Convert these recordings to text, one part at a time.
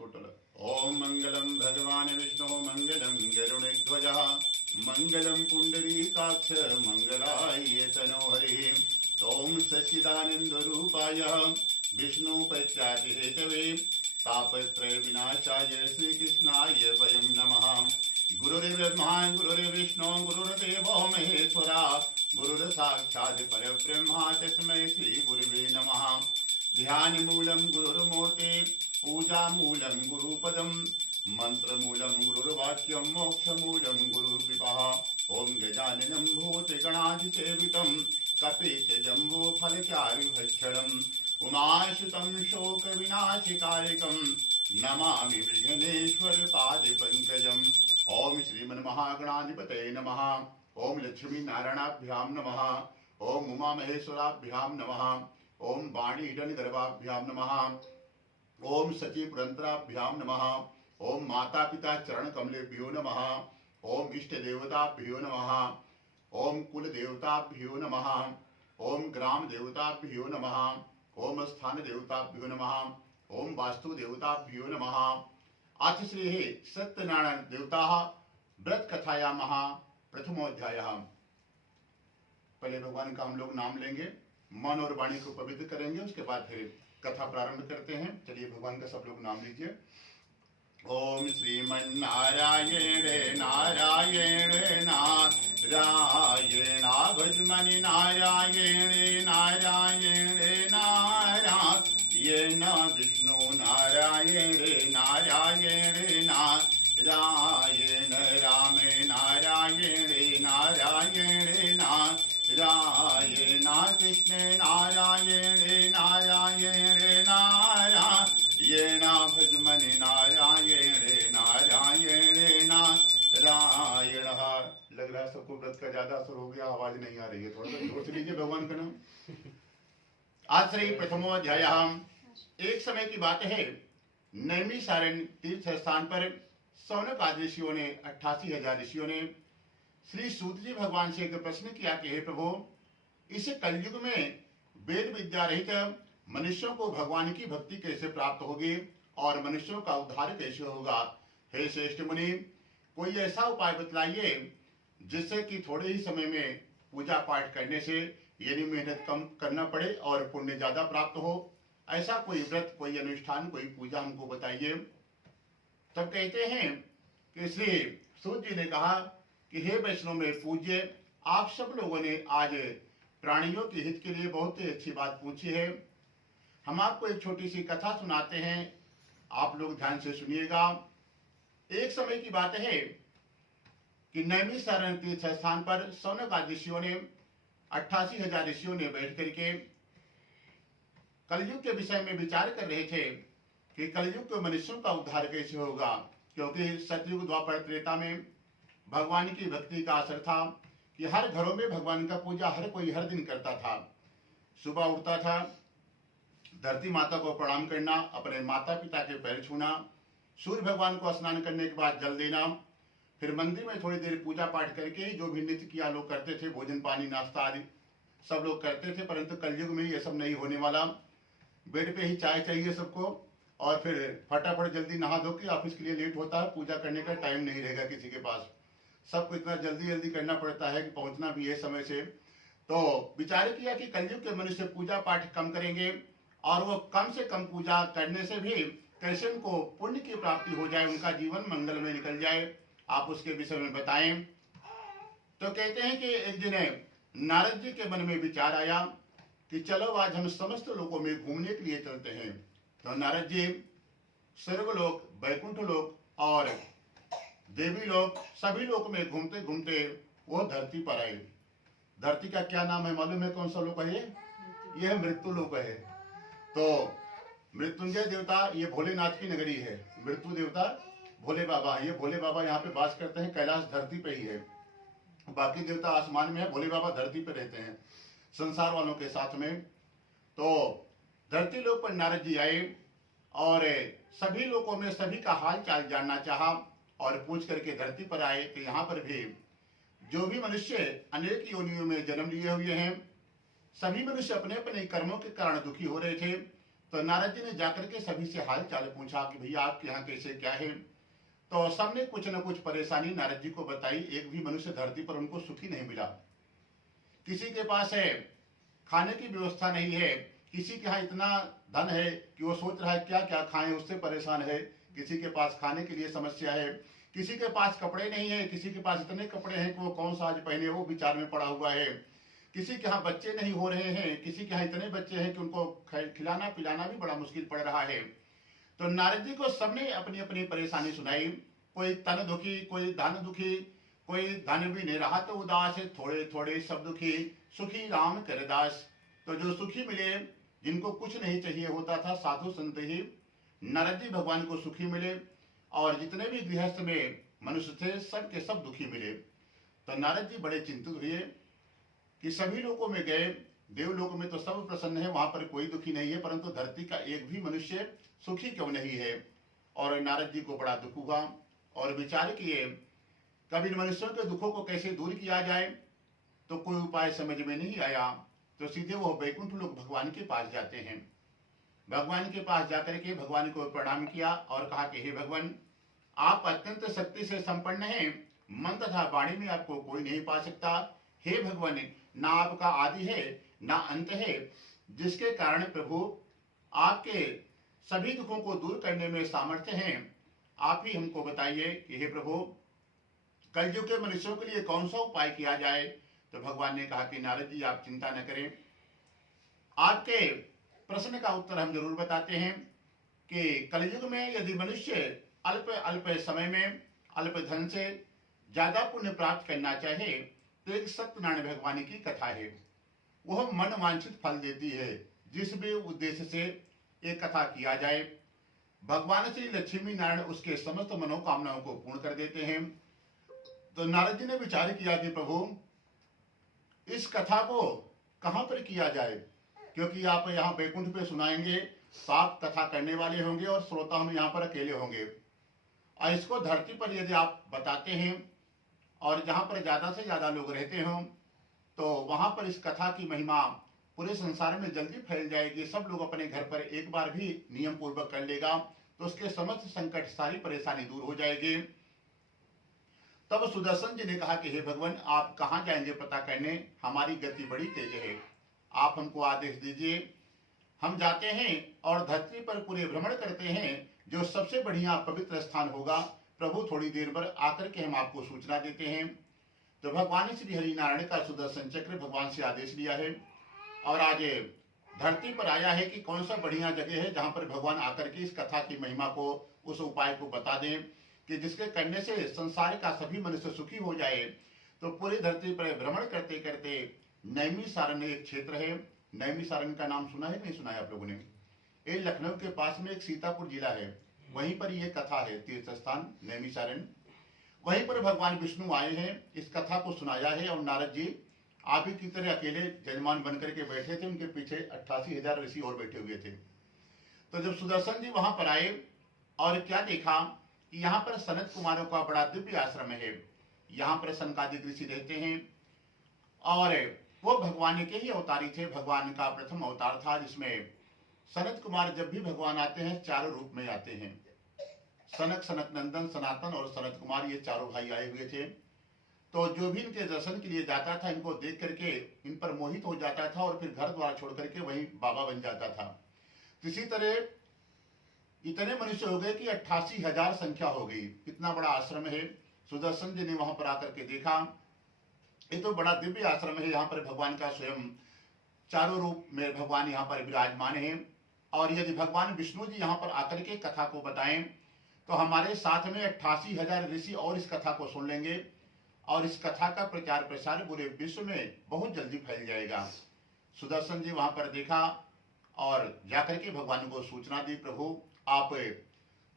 ओम मंगलम भगवान विष्णु मंगलम गरुणध्वज मंगलम पुंडरीकाक्ष मंगलाय तनोहरि। ओम सच्चिदानंद रूपाय विष्णु पत्यादि हेतवे तापत्रय विनाशाय श्री कृष्णाय वयं नमः। गुरुर्ब्रह्मा गुरुर्विष्णु गुरुर्देवो महेश्वरा गुरुर्साक्षात् परब्रह्म तस्मै श्री गुरुवे नमः। ध्यान मूलम गुरुर्मूर्ते पूजा मूलम गुरुपदम मंत्र मूलम गुरुर्वाक्यम मोक्ष मूलम गुरुकृपा। ओम गजाननं भूतगणाधिसेवितं कपिच जम्बो फलचारुभक्षणम् उमाशुतं शोक विनाशकारिकं नमामि विघ्नेश्वर पादपङ्कजम्। ओम श्रीमन्महागणाधिपतये नमः। ओम लक्ष्मी नारायणाभ्यां नमः। ओम उमा महेश्वराभ्यां नमः। ओम वाणी हिरण्य गर्भाभ्यां नमः। ओम सची पुरंतराभ्यां नमः। ओम माता पिता चरण कमलेभ्यो नमः। ओम इष्ट देवताभ्यो नमः। ओम कुल देवताभ्यो नमः। ओम ग्राम देवताभ्यो नमः। ओम स्थान देवताभ्यो नमः। ओम वास्तु देवताभ्यो नमः। अथ श्री सत्यनारायण देवता व्रत कथायामः प्रथमोध्यायः। पहले भगवान का हम लोग नाम लेंगे, मन और वाणी को पवित्र करेंगे, उसके बाद फिर कथा प्रारंभ करते हैं। चलिए भगवान का सब लोग नाम लीजिए। ओम श्रीमन्नारायण नारायण नारायण भजमनि नारायण नारायण नारायण विष्णु नारायण नारायण नारायण राम नारायण नारायण नारायण कृष्ण नारायण नारायण नारायण भजमन नारायण नारायण नारायण। लग रहा है सबको व्रत का ज्यादा असर हो गया, आवाज नहीं आ रही है, थोड़ा सा जोर से लीजिए भगवान का नाम। आज श्री प्रथमोध्याय। एक समय की बात है, नैमिषारण्य तीर्थ स्थान पर सौनक आदि ऋषियों ने 88,000 ऋषियों ने श्री सूत जी भगवान से एक प्रश्न किया कि हे प्रभु, इस कलयुग में वेद विद्या रहित मनुष्यों को भगवान की भक्ति कैसे प्राप्त होगी और मनुष्यों का उद्धार कैसे होगा। हे श्रेष्ठ मुनि, कोई ऐसा उपाय बतलाइए जिससे कि थोड़े ही समय में पूजा पाठ करने से यानी मेहनत कम करना पड़े और पुण्य ज्यादा प्राप्त हो। ऐसा कोई व्रत, कोई अनुष्ठान, कोई पूजा हमको बताइए। तब कहते हैं कि श्री सूत जी ने कहा कि हे वैष्णव में पूज्य, आप सब लोगों ने आज प्राणियों के हित के लिए बहुत ही अच्छी बात पूछी है। हम आपको एक छोटी सी कथा सुनाते हैं, आप लोग ध्यान से सुनिएगा। एक समय की बात है कि नैमिषारण्य तीर्थ स्थान पर सौनक आदि ऋषियों ने 88,000 ऋषियों ने बैठ करके कलयुग के विषय में विचार कर रहे थे कि कलयुग के मनुष्यों का उद्धार कैसे होगा। क्योंकि सतयुग द्वापर त्रेता में भगवान की भक्ति का असर था कि हर घरों में भगवान का पूजा हर कोई हर दिन करता था। सुबह उठता था, धरती माता को प्रणाम करना, अपने माता पिता के पैर छूना, सूर्य भगवान को स्नान करने के बाद जल देना, फिर मंदिर में थोड़ी देर पूजा पाठ करके जो भी नित्य क्रिया लोग करते थे, भोजन पानी नाश्ता आदि सब लोग करते थे। परंतु कलयुग में ये सब नहीं होने वाला। बेड पे ही चाय चाहिए सबको और फिर फटाफट जल्दी नहा धो के ऑफिस के लिए लेट होता है, पूजा करने का टाइम नहीं रहेगा किसी के पास। सबको इतना जल्दी जल्दी करना पड़ता है कि पहुंचना भी है समय से। तो विचार किया कि कलयुग के मनुष्य पूजा पाठ कम करेंगे और वो कम से कम पूजा करने से भी कैसे उनको पुण्य की प्राप्ति हो जाए, उनका जीवन मंगल में निकल जाए, आप उसके विषय में बताएं। तो कहते हैं कि एक दिन नारद जी के मन में विचार आया कि चलो आज हम समस्त लोगों में घूमने के लिए चलते हैं। तो नारद जी स्वर्गलोक, वैकुंठ लोक और देवी लोक सभी लोक में घूमते घूमते वो धरती पर आए। धरती का क्या नाम है मालूम है? कौन सा लोक है? ये मृत्यु लोक है। तो मृत्युंजय देवता ये भोलेनाथ की नगरी है। मृत्यु देवता भोले बाबा, ये भोले बाबा यहाँ पे वास करते हैं, कैलाश धरती पे ही है। बाकी देवता आसमान में है, भोले बाबा धरती पे रहते हैं संसार वालों के साथ में। तो धरती लोक पर नारद जी आए और सभी लोगों में सभी का हाल चाल जानना चाहा और पूछ करके धरती पर आए कि यहाँ पर भी जो भी मनुष्य अनेक योनियों में जन्म लिए हुए हैं, सभी मनुष्य अपने अपने कर्मों के कारण दुखी हो रहे थे। तो नारद जी ने जाकर के सभी से हाल चाल पूछा कि भैया आपके यहाँ कैसे क्या है। तो सबने कुछ न कुछ परेशानी नारद जी को बताई। एक भी मनुष्य धरती पर उनको सुखी नहीं मिला। किसी के पास है खाने की व्यवस्था नहीं है, किसी के यहाँ इतना धन है कि वो सोच रहा है क्या क्या खाएं, उससे परेशान है। किसी के पास खाने के लिए समस्या है, किसी के पास कपड़े नहीं है, किसी के पास इतने कपड़े हैं कि वो कौन सा आज पहने, वो विचार में पड़ा हुआ है। किसी के यहाँ बच्चे नहीं हो रहे हैं, किसी के यहाँ इतने बच्चे हैं कि उनको खिलाना पिलाना भी बड़ा मुश्किल पड़ रहा है। तो नारद जी को सबने अपनी अपनी परेशानी सुनाई। कोई तन दुखी, कोई धन दुखी, कोई धन भी नहीं रहा तो उदास, थोड़े थोड़े सब दुखी, सुखी राम कर दास। तो जो सुखी मिले, जिनको कुछ नहीं चाहिए होता था, साधु संत ही नारद जी भगवान को सुखी मिले। और जितने भी गृहस्थ में मनुष्य थे, सब के सब दुखी मिले। तो नारद जी बड़े चिंतित हुए कि सभी लोगों में गए, देवलोक में तो सब प्रसन्न है, वहां पर कोई दुखी नहीं है, परंतु धरती का एक भी मनुष्य सुखी क्यों नहीं है। और नारद जी को बड़ा दुख हुआ और विचार किए कभी इन मनुष्यों के दुखों को कैसे दूर किया जाए। तो कोई उपाय समझ में नहीं आया। तो सीधे वो बैकुंठ लोग भगवान के पास जाते हैं। भगवान के पास जाकर के भगवान को प्रणाम किया और कहा कि हे भगवान, आप अत्यंत शक्ति से संपन्न हैं, मन तथा वाणी में आपको कोई नहीं पा सकता। हे भगवान, ना आपका आदि है ना अंत है, जिसके कारण प्रभु आपके सभी दुखों को दूर करने में सामर्थ्य हैं। आप ही हमको बताइए कि हे प्रभु, कलयुग के मनुष्यों के लिए कौन सा उपाय किया जाए। तो भगवान ने कहा कि नारद जी आप चिंता न करें, आपके प्रश्न का उत्तर हम जरूर बताते हैं कि कलयुग में यदि मनुष्य अल्प अल्प समय में अल्प धन से ज्यादा पुण्य प्राप्त करना चाहे तो एक सत्यनारायण भगवान की कथा है, वह मन वांछित फल देती है। जिस भी उद्देश्य से एक कथा किया जाए, भगवान श्री लक्ष्मी नारायण उसके समस्त मनोकामनाओं को पूर्ण कर देते हैं। तो नारद जी ने विचार किया कि प्रभु, इस कथा को कहां पर किया जाए, क्योंकि आप यहाँ बैकुंठ पे सुनाएंगे तो आप कथा करने वाले होंगे और श्रोता हम यहाँ पर अकेले होंगे। और इसको धरती पर यदि आप बताते हैं और जहाँ पर ज्यादा से ज्यादा लोग रहते हों, तो वहां पर इस कथा की महिमा पूरे संसार में जल्दी फैल जाएगी। सब लोग अपने घर पर एक बार भी नियम पूर्वक कर लेगा तो उसके समस्त संकट, सारी परेशानी दूर हो जाएगी। तब सुदर्शन जी ने कहा कि हे भगवान, आप कहाँ जाएंगे पता करने, हमारी गति बड़ी तेज है, आप हमको आदेश दीजिए। हम जाते हैं और धरती पर पूरे भ्रमण करते हैं, जो सबसे बढ़िया पवित्र स्थान होगा प्रभु थोड़ी देर पर आकर के हम आपको सूचना देते हैं। तो भगवान श्री हरि नारायण का सुदर्शन चक्र भगवान से आदेश लिया है और आज धरती पर आया है कि कौन सा बढ़िया जगह है जहां पर भगवान आकर के इस कथा की महिमा को, उस उपाय को बता दें कि जिसके करने से संसार का सभी मनुष्य सुखी हो जाए। तो पूरी धरती पर भ्रमण करते करते नैमिषारण्य एक क्षेत्र है। नैमिषारण्य का नाम सुना है नहीं सुना है आप लोगों ने? ये लखनऊ के पास में एक सीतापुर जिला है, वहीं पर ये कथा है, तीर्थ स्थान नैमिषारण्य। वहीं पर भगवान विष्णु आए हैं, इस कथा को सुनाया है और नारद जी आप ही की तरह अकेले जजमान बनकर के बैठे थे, उनके पीछे 88,000 ऋषि और बैठे हुए थे। तो जब सुदर्शन जी वहां पर आए और क्या देखा कि यहाँ पर सनत कुमारों का बड़ा दिव्य आश्रम है, यहाँ पर सनकादिक ऋषि रहते हैं और वो भगवान के ही अवतारी थे। भगवान का प्रथम अवतार था, जिसमें सनत कुमार जब भी भगवान आते हैं चारों रूप में आते हैं। सनक, सनत नंदन, सनातन और सनत कुमार, ये चारों भाई आए हुए थे। तो जो भी इनके दर्शन के लिए जाता था, इनको देख करके इन पर मोहित हो जाता था और फिर घर द्वार छोड़ करके वहीं बाबा बन जाता था। इसी तरह इतने मनुष्य हो गए कि 88,000 संख्या हो गई। कितना बड़ा आश्रम है। सुदर्शन जी ने वहां पर आकर के देखा, ये तो बड़ा दिव्य आश्रम है, यहाँ पर भगवान का स्वयं चारों रूप में भगवान यहाँ पर विराजमान है। और यदि भगवान विष्णु जी यहाँ पर आकर के कथा को बताएं तो हमारे साथ में 88,000 ऋषि और इस कथा को सुन लेंगे और इस कथा का प्रचार प्रसार पूरे विश्व में बहुत जल्दी फैल जाएगा। सुदर्शन जी वहां पर देखा और जाकर के भगवान को सूचना दी, प्रभु आप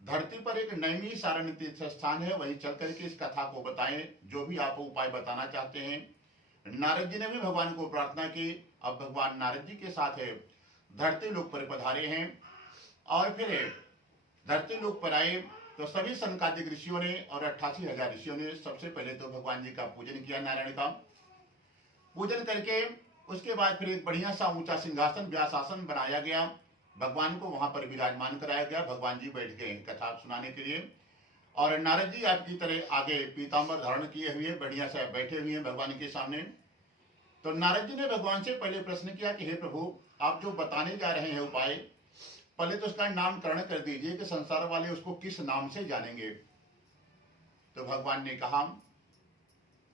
धरती पर एक नैमिषारण्य तीर्थ स्थान है, वहीं चल करके इस कथा को बताएं, जो भी आप उपाय बताना चाहते हैं। नारद जी ने भी भगवान को प्रार्थना की। अब भगवान नारद जी के साथ है धरती लोक पर पधारे हैं और फिर धरती लोक पर आए तो सभी सनकादिक ऋषियों ने और 88,000 ऋषियों ने सबसे पहले तो भगवान जी का पूजन किया, नारायण का पूजन करके उसके बाद फिर एक बढ़िया सा ऊंचा सिंहासन व्यासासन बनाया गया भगवान को वहां पर विराजमान कराया गया। भगवान जी बैठ गए कथा सुनाने के लिए, और नारद जी आपकी तरह आगे पीताम्बर धारण किए हुए बढ़िया से बैठे हुए हैं भगवान के सामने। तो नारद जी ने भगवान से पहले प्रश्न किया कि हे प्रभु, आप जो बताने जा रहे हैं उपाय, पहले तो उसका नामकरण कर दीजिए कि संसार वाले उसको किस नाम से जानेंगे। तो भगवान ने कहा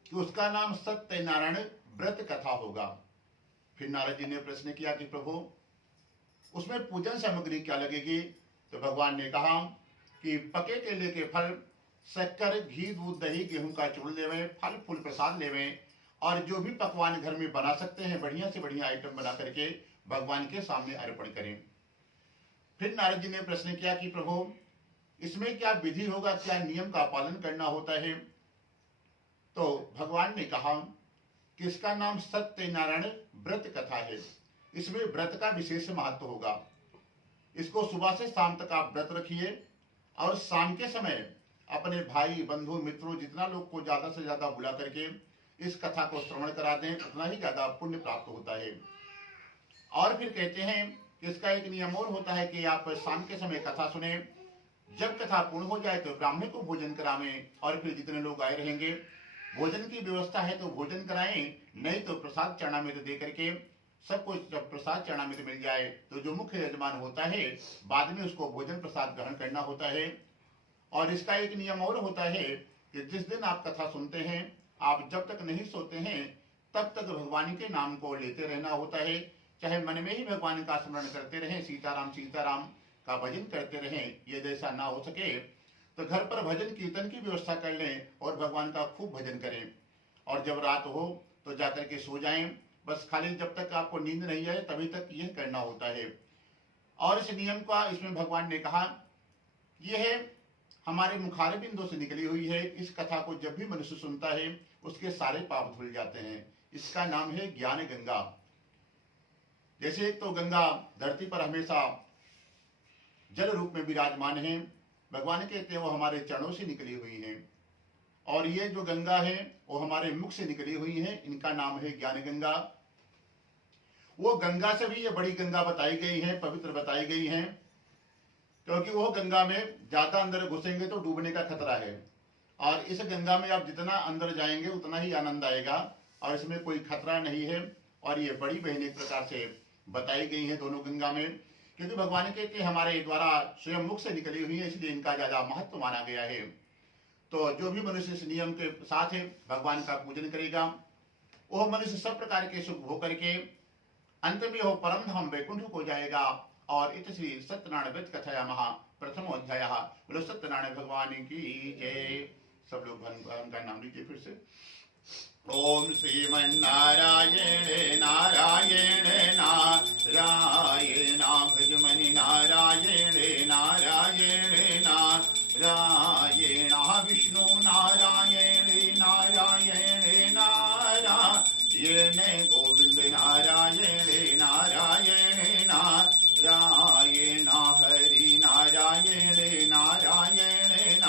कि उसका नाम सत्यनारायण व्रत कथा होगा। फिर नारद जी ने प्रश्न किया कि प्रभु, उसमें पूजन सामग्री क्या लगेगी। तो भगवान ने कहा कि पके केले के फल, शक्कर, घी, दूध, दही, गेहूं का चूर्ण लेवे, फल फूल प्रसाद लेवे, और जो भी पकवान घर में बना सकते हैं बढ़िया से बढ़िया आइटम बना करके भगवान के सामने अर्पण करें। फिर नारद जी ने प्रश्न किया कि प्रभु, इसमें क्या विधि होगा, क्या नियम का पालन करना होता है। तो भगवान ने कहा कि इसका नाम सत्यनारायण व्रत कथा है। इसमें व्रत का विशेष महत्व होगा। इसको सुबह से शाम तक आप व्रत रखिए, और शाम के समय अपने भाई बंधु मित्रों जितना लोग को ज्यादा से ज्यादा बुला करके इस कथा को श्रवण करा दें, उतना ही ज्यादा पुण्य प्राप्त होता है। और फिर कहते हैं कि इसका एक नियम और होता है कि आप शाम के समय कथा सुने, जब कथा पूर्ण हो जाए तो ब्राह्मण को भोजन करावें, और फिर जितने लोग आए रहेंगे भोजन की व्यवस्था है तो भोजन कराएं, नहीं तो प्रसाद चरणामृत दे करके सबको, जब प्रसाद चरणामृत मिल जाए तो जो मुख्य यजमान होता है बाद में उसको भोजन प्रसाद ग्रहण करना होता है। और इसका एक नियम और होता है कि जिस दिन आप कथा सुनते हैं, आप जब तक नहीं सोते हैं तब तक भगवान के नाम को लेते रहना होता है। चाहे मन में ही भगवान का स्मरण करते रहें, सीताराम सीताराम का भजन करते रहें। ये जैसा ना हो सके तो घर पर भजन कीर्तन की व्यवस्था कर लें और भगवान का खूब भजन करें, और जब रात हो तो जाकर के सो जाएं। बस खाली जब तक आपको नींद नहीं आए तभी तक यह करना होता है। और इस नियम का इसमें भगवान ने कहा, यह है हमारे मुखार बिंदु से निकली हुई है। इस कथा को जब भी मनुष्य सुनता है उसके सारे पाप धुल जाते हैं। इसका नाम है ज्ञान गंगा। जैसे एक तो गंगा धरती पर हमेशा जल रूप में विराजमान है, भगवान कहते हैं वो हमारे चरणों से निकली हुई है, और ये जो गंगा है वो हमारे मुख से निकली हुई है। इनका नाम है ज्ञान गंगा। वो गंगा से भी ये बड़ी गंगा बताई गई है, पवित्र बताई गई है, क्योंकि वो गंगा में ज्यादा अंदर घुसेंगे तो डूबने का खतरा है, और इस गंगा में आप जितना अंदर जाएंगे उतना ही आनंद आएगा, और इसमें कोई खतरा नहीं है। और ये बड़ी बहन एक प्रकार से बताई गई है दोनों गंगा में, क्योंकि भगवान के हमारे द्वारा स्वयं मुख से निकली हुई है, इसलिए इनका ज्यादा महत्व माना गया है। तो जो भी मनुष्य इस नियम के साथ है भगवान का पूजन करेगा, वह मनुष्य सब प्रकार के सुख भोग करके अंत में हो परम धाम वैकुंठ को जाएगा। और इत श्री सत्यनारायण व्रत कथाया महा प्रथम अध्याय। बोलो सत्यनारायण भगवान की जय। सब लोग भगवान का नाम लीजिए फिर से। ओम श्रीमन्नारायण नारायण नारायण भजमनि नारायण नारायण नारायण विष्णु नारायण नारायण नारायण गोविंद नारायण नारायण नारायण हरि नारायण नारायण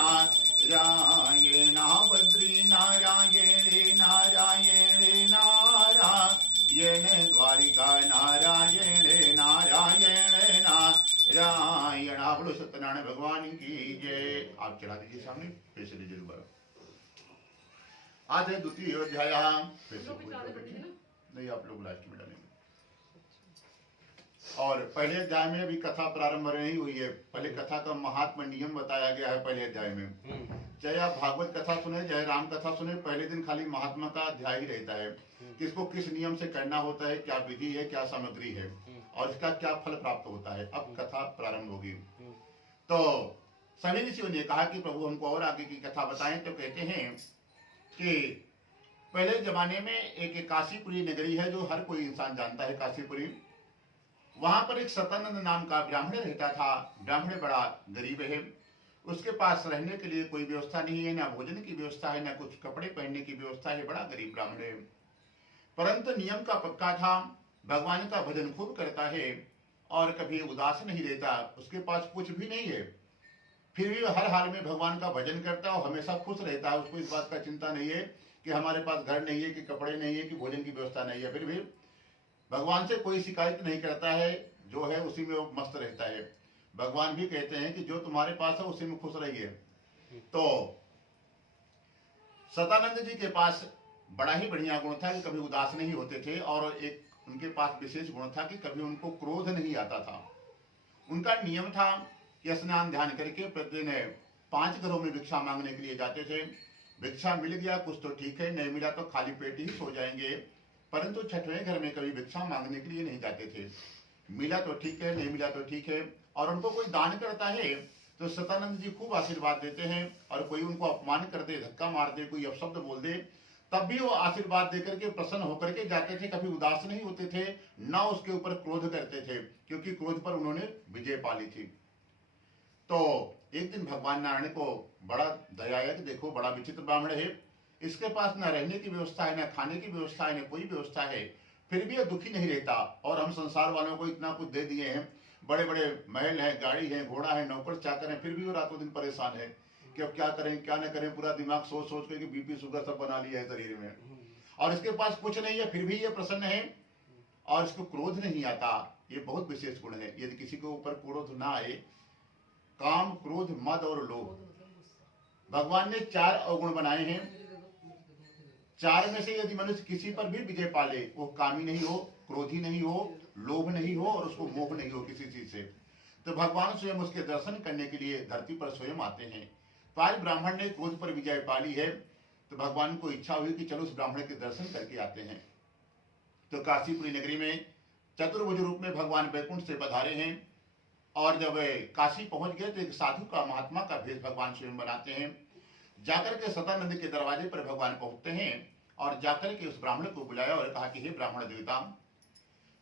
नारायण बद्री नारायण नारायण नारायण द्वारिका नारायण नारायण नारायण। बोलो सत्यनारायण भगवान की जय। आप चढ़ा दीजिए सामने, फिर से लीजिए दोबारा। आज है द्वितीय अध्याय। फिर से नहीं, आप लोग लास्ट में डालेंगे। और पहले अध्याय में अभी कथा प्रारंभ नहीं हुई है, पहले कथा का महात्मा नियम बताया गया है पहले अध्याय में। चाहे आप भागवत कथा सुने चाहे राम कथा सुने, पहले दिन खाली महात्मा का अध्याय ही रहता है, किसको किस नियम से करना होता है, क्या विधि है, क्या सामग्री है, और इसका क्या फल प्राप्त होता है। अब कथा प्रारंभ होगी। तो सभी ऋषियों ने कहा कि प्रभु हमको और आगे की कथा बताएं। तो कहते हैं कि पहले जमाने में एक काशीपुरी नगरी है जो हर कोई इंसान जानता है, काशीपुरी। वहां पर एक सतानंद नाम का ब्राह्मण रहता था। ब्राह्मण बड़ा गरीब है, उसके पास रहने के लिए कोई व्यवस्था नहीं है, ना भोजन की व्यवस्था है, ना कुछ कपड़े पहनने की व्यवस्था है, बड़ा गरीब ब्राह्मण है। परंतु नियम का पक्का था, भगवान का भजन खूब करता है और कभी उदास नहीं रहता। उसके पास कुछ भी नहीं है, फिर भी हर हाल में भगवान का भजन करता है और हमेशा खुश रहता है। उसको इस बात का चिंता नहीं है कि हमारे पास घर नहीं है, कि कपड़े नहीं है, कि भोजन की व्यवस्था नहीं है। फिर भी भगवान से कोई शिकायत नहीं करता है। जो है उसी में वो मस्त रहता है। भगवान भी कहते हैं कि जो तुम्हारे पास है उसी में खुश रहिए। तो सतानंद जी के पास बड़ा ही बढ़िया गुण था कि कभी उदास नहीं होते थे, और एक उनके पास विशेष गुण था कि कभी उनको क्रोध नहीं आता था। उनका नियम था कि स्नान ध्यान करके प्रतिदिन 5 घरों में भिक्षा मांगने के लिए जाते थे। भिक्षा मिल गया कुछ तो ठीक है, नहीं मिला तो खाली पेट ही सो जाएंगे, परंतु छठवें घर में कभी भिक्षा मांगने के लिए नहीं जाते थे। मिला तो ठीक है, नहीं मिला तो ठीक है। और उनको कोई दान करता है तो सतानंद जी खूब आशीर्वाद देते हैं, और कोई उनको अपमान कर दे, धक्का मार दे, कोई अपशब्द बोल दे, तब भी वो आशीर्वाद देकर के प्रसन्न होकर के जाते थे। कभी उदास नहीं होते थे, ना उसके ऊपर क्रोध करते थे, क्योंकि क्रोध पर उन्होंने विजय पाली थी। तो एक दिन भगवान नारायण को बड़ा दया आया कि देखो बड़ा विचित्र ब्राह्मण है, इसके पास न रहने की व्यवस्था है, न खाने की व्यवस्था है, न कोई व्यवस्था है, फिर भी ये दुखी नहीं रहता। और हम संसार वालों को इतना कुछ दे दिए हैं, बड़े बड़े महल है, गाड़ी है, घोड़ा है, नौकर चाकर है, फिर भी वो रातों दिन परेशान है कि अब क्या करें क्या न करें। पूरा दिमाग सोच सोच के बीपी शुगर सब बना लिया है शरीर में, और इसके पास कुछ नहीं है, फिर भी ये प्रसन्न है और इसको क्रोध नहीं आता। ये बहुत विशेष गुण है। यदि किसी के ऊपर क्रोध ना आए, काम, क्रोध, मद और लोभ, भगवान ने 4 अवगुण बनाए हैं। 4 में से यदि मनुष्य किसी पर भी विजय पाले, वो कामी नहीं हो, क्रोधी नहीं हो, लोभ नहीं हो, और उसको मोह नहीं हो किसी चीज से, तो भगवान स्वयं उसके दर्शन करने के लिए धरती पर स्वयं आते हैं। तो आज ब्राह्मण ने क्रोध पर विजय पाली है, तो भगवान को इच्छा हुई कि चलो उस ब्राह्मण के दर्शन करके आते हैं। तो काशीपुरी नगरी में चतुर्भुज रूप में भगवान वैकुंठ से पधारे हैं, और जब काशी पहुंच गए तो एक साधु का, महात्मा का भेष भगवान स्वयं बनाते हैं। जाकर के सतानंद के दरवाजे पर भगवान पहुंचते हैं, और जाकर के उस ब्राह्मण को बुलाया और कहा कि हे ब्राह्मण देवता,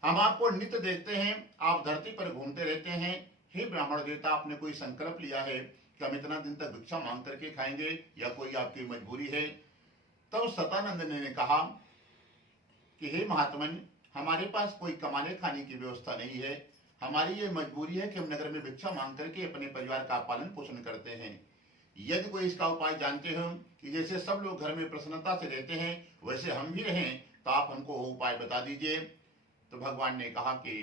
हम आपको नित्य देखते हैं, आप धरती पर घूमते रहते हैं। हे ब्राह्मण देवता, आपने कोई संकल्प लिया है कि हम इतना दिन तक भिक्षा मांग करके खाएंगे, या कोई आपकी मजबूरी है? तब सतानंद ने कहा कि हे महात्मन, हमारे पास कोई कमाने खाने की व्यवस्था नहीं है, हमारी ये मजबूरी है कि हम नगर में भिक्षा मांग करके अपने परिवार का पालन पोषण करते हैं। यदि कोई इसका उपाय जानते हो कि जैसे सब लोग घर में प्रसन्नता से रहते हैं वैसे हम भी रहें, तो आप हमको वो उपाय बता दीजिए। तो भगवान ने कहा कि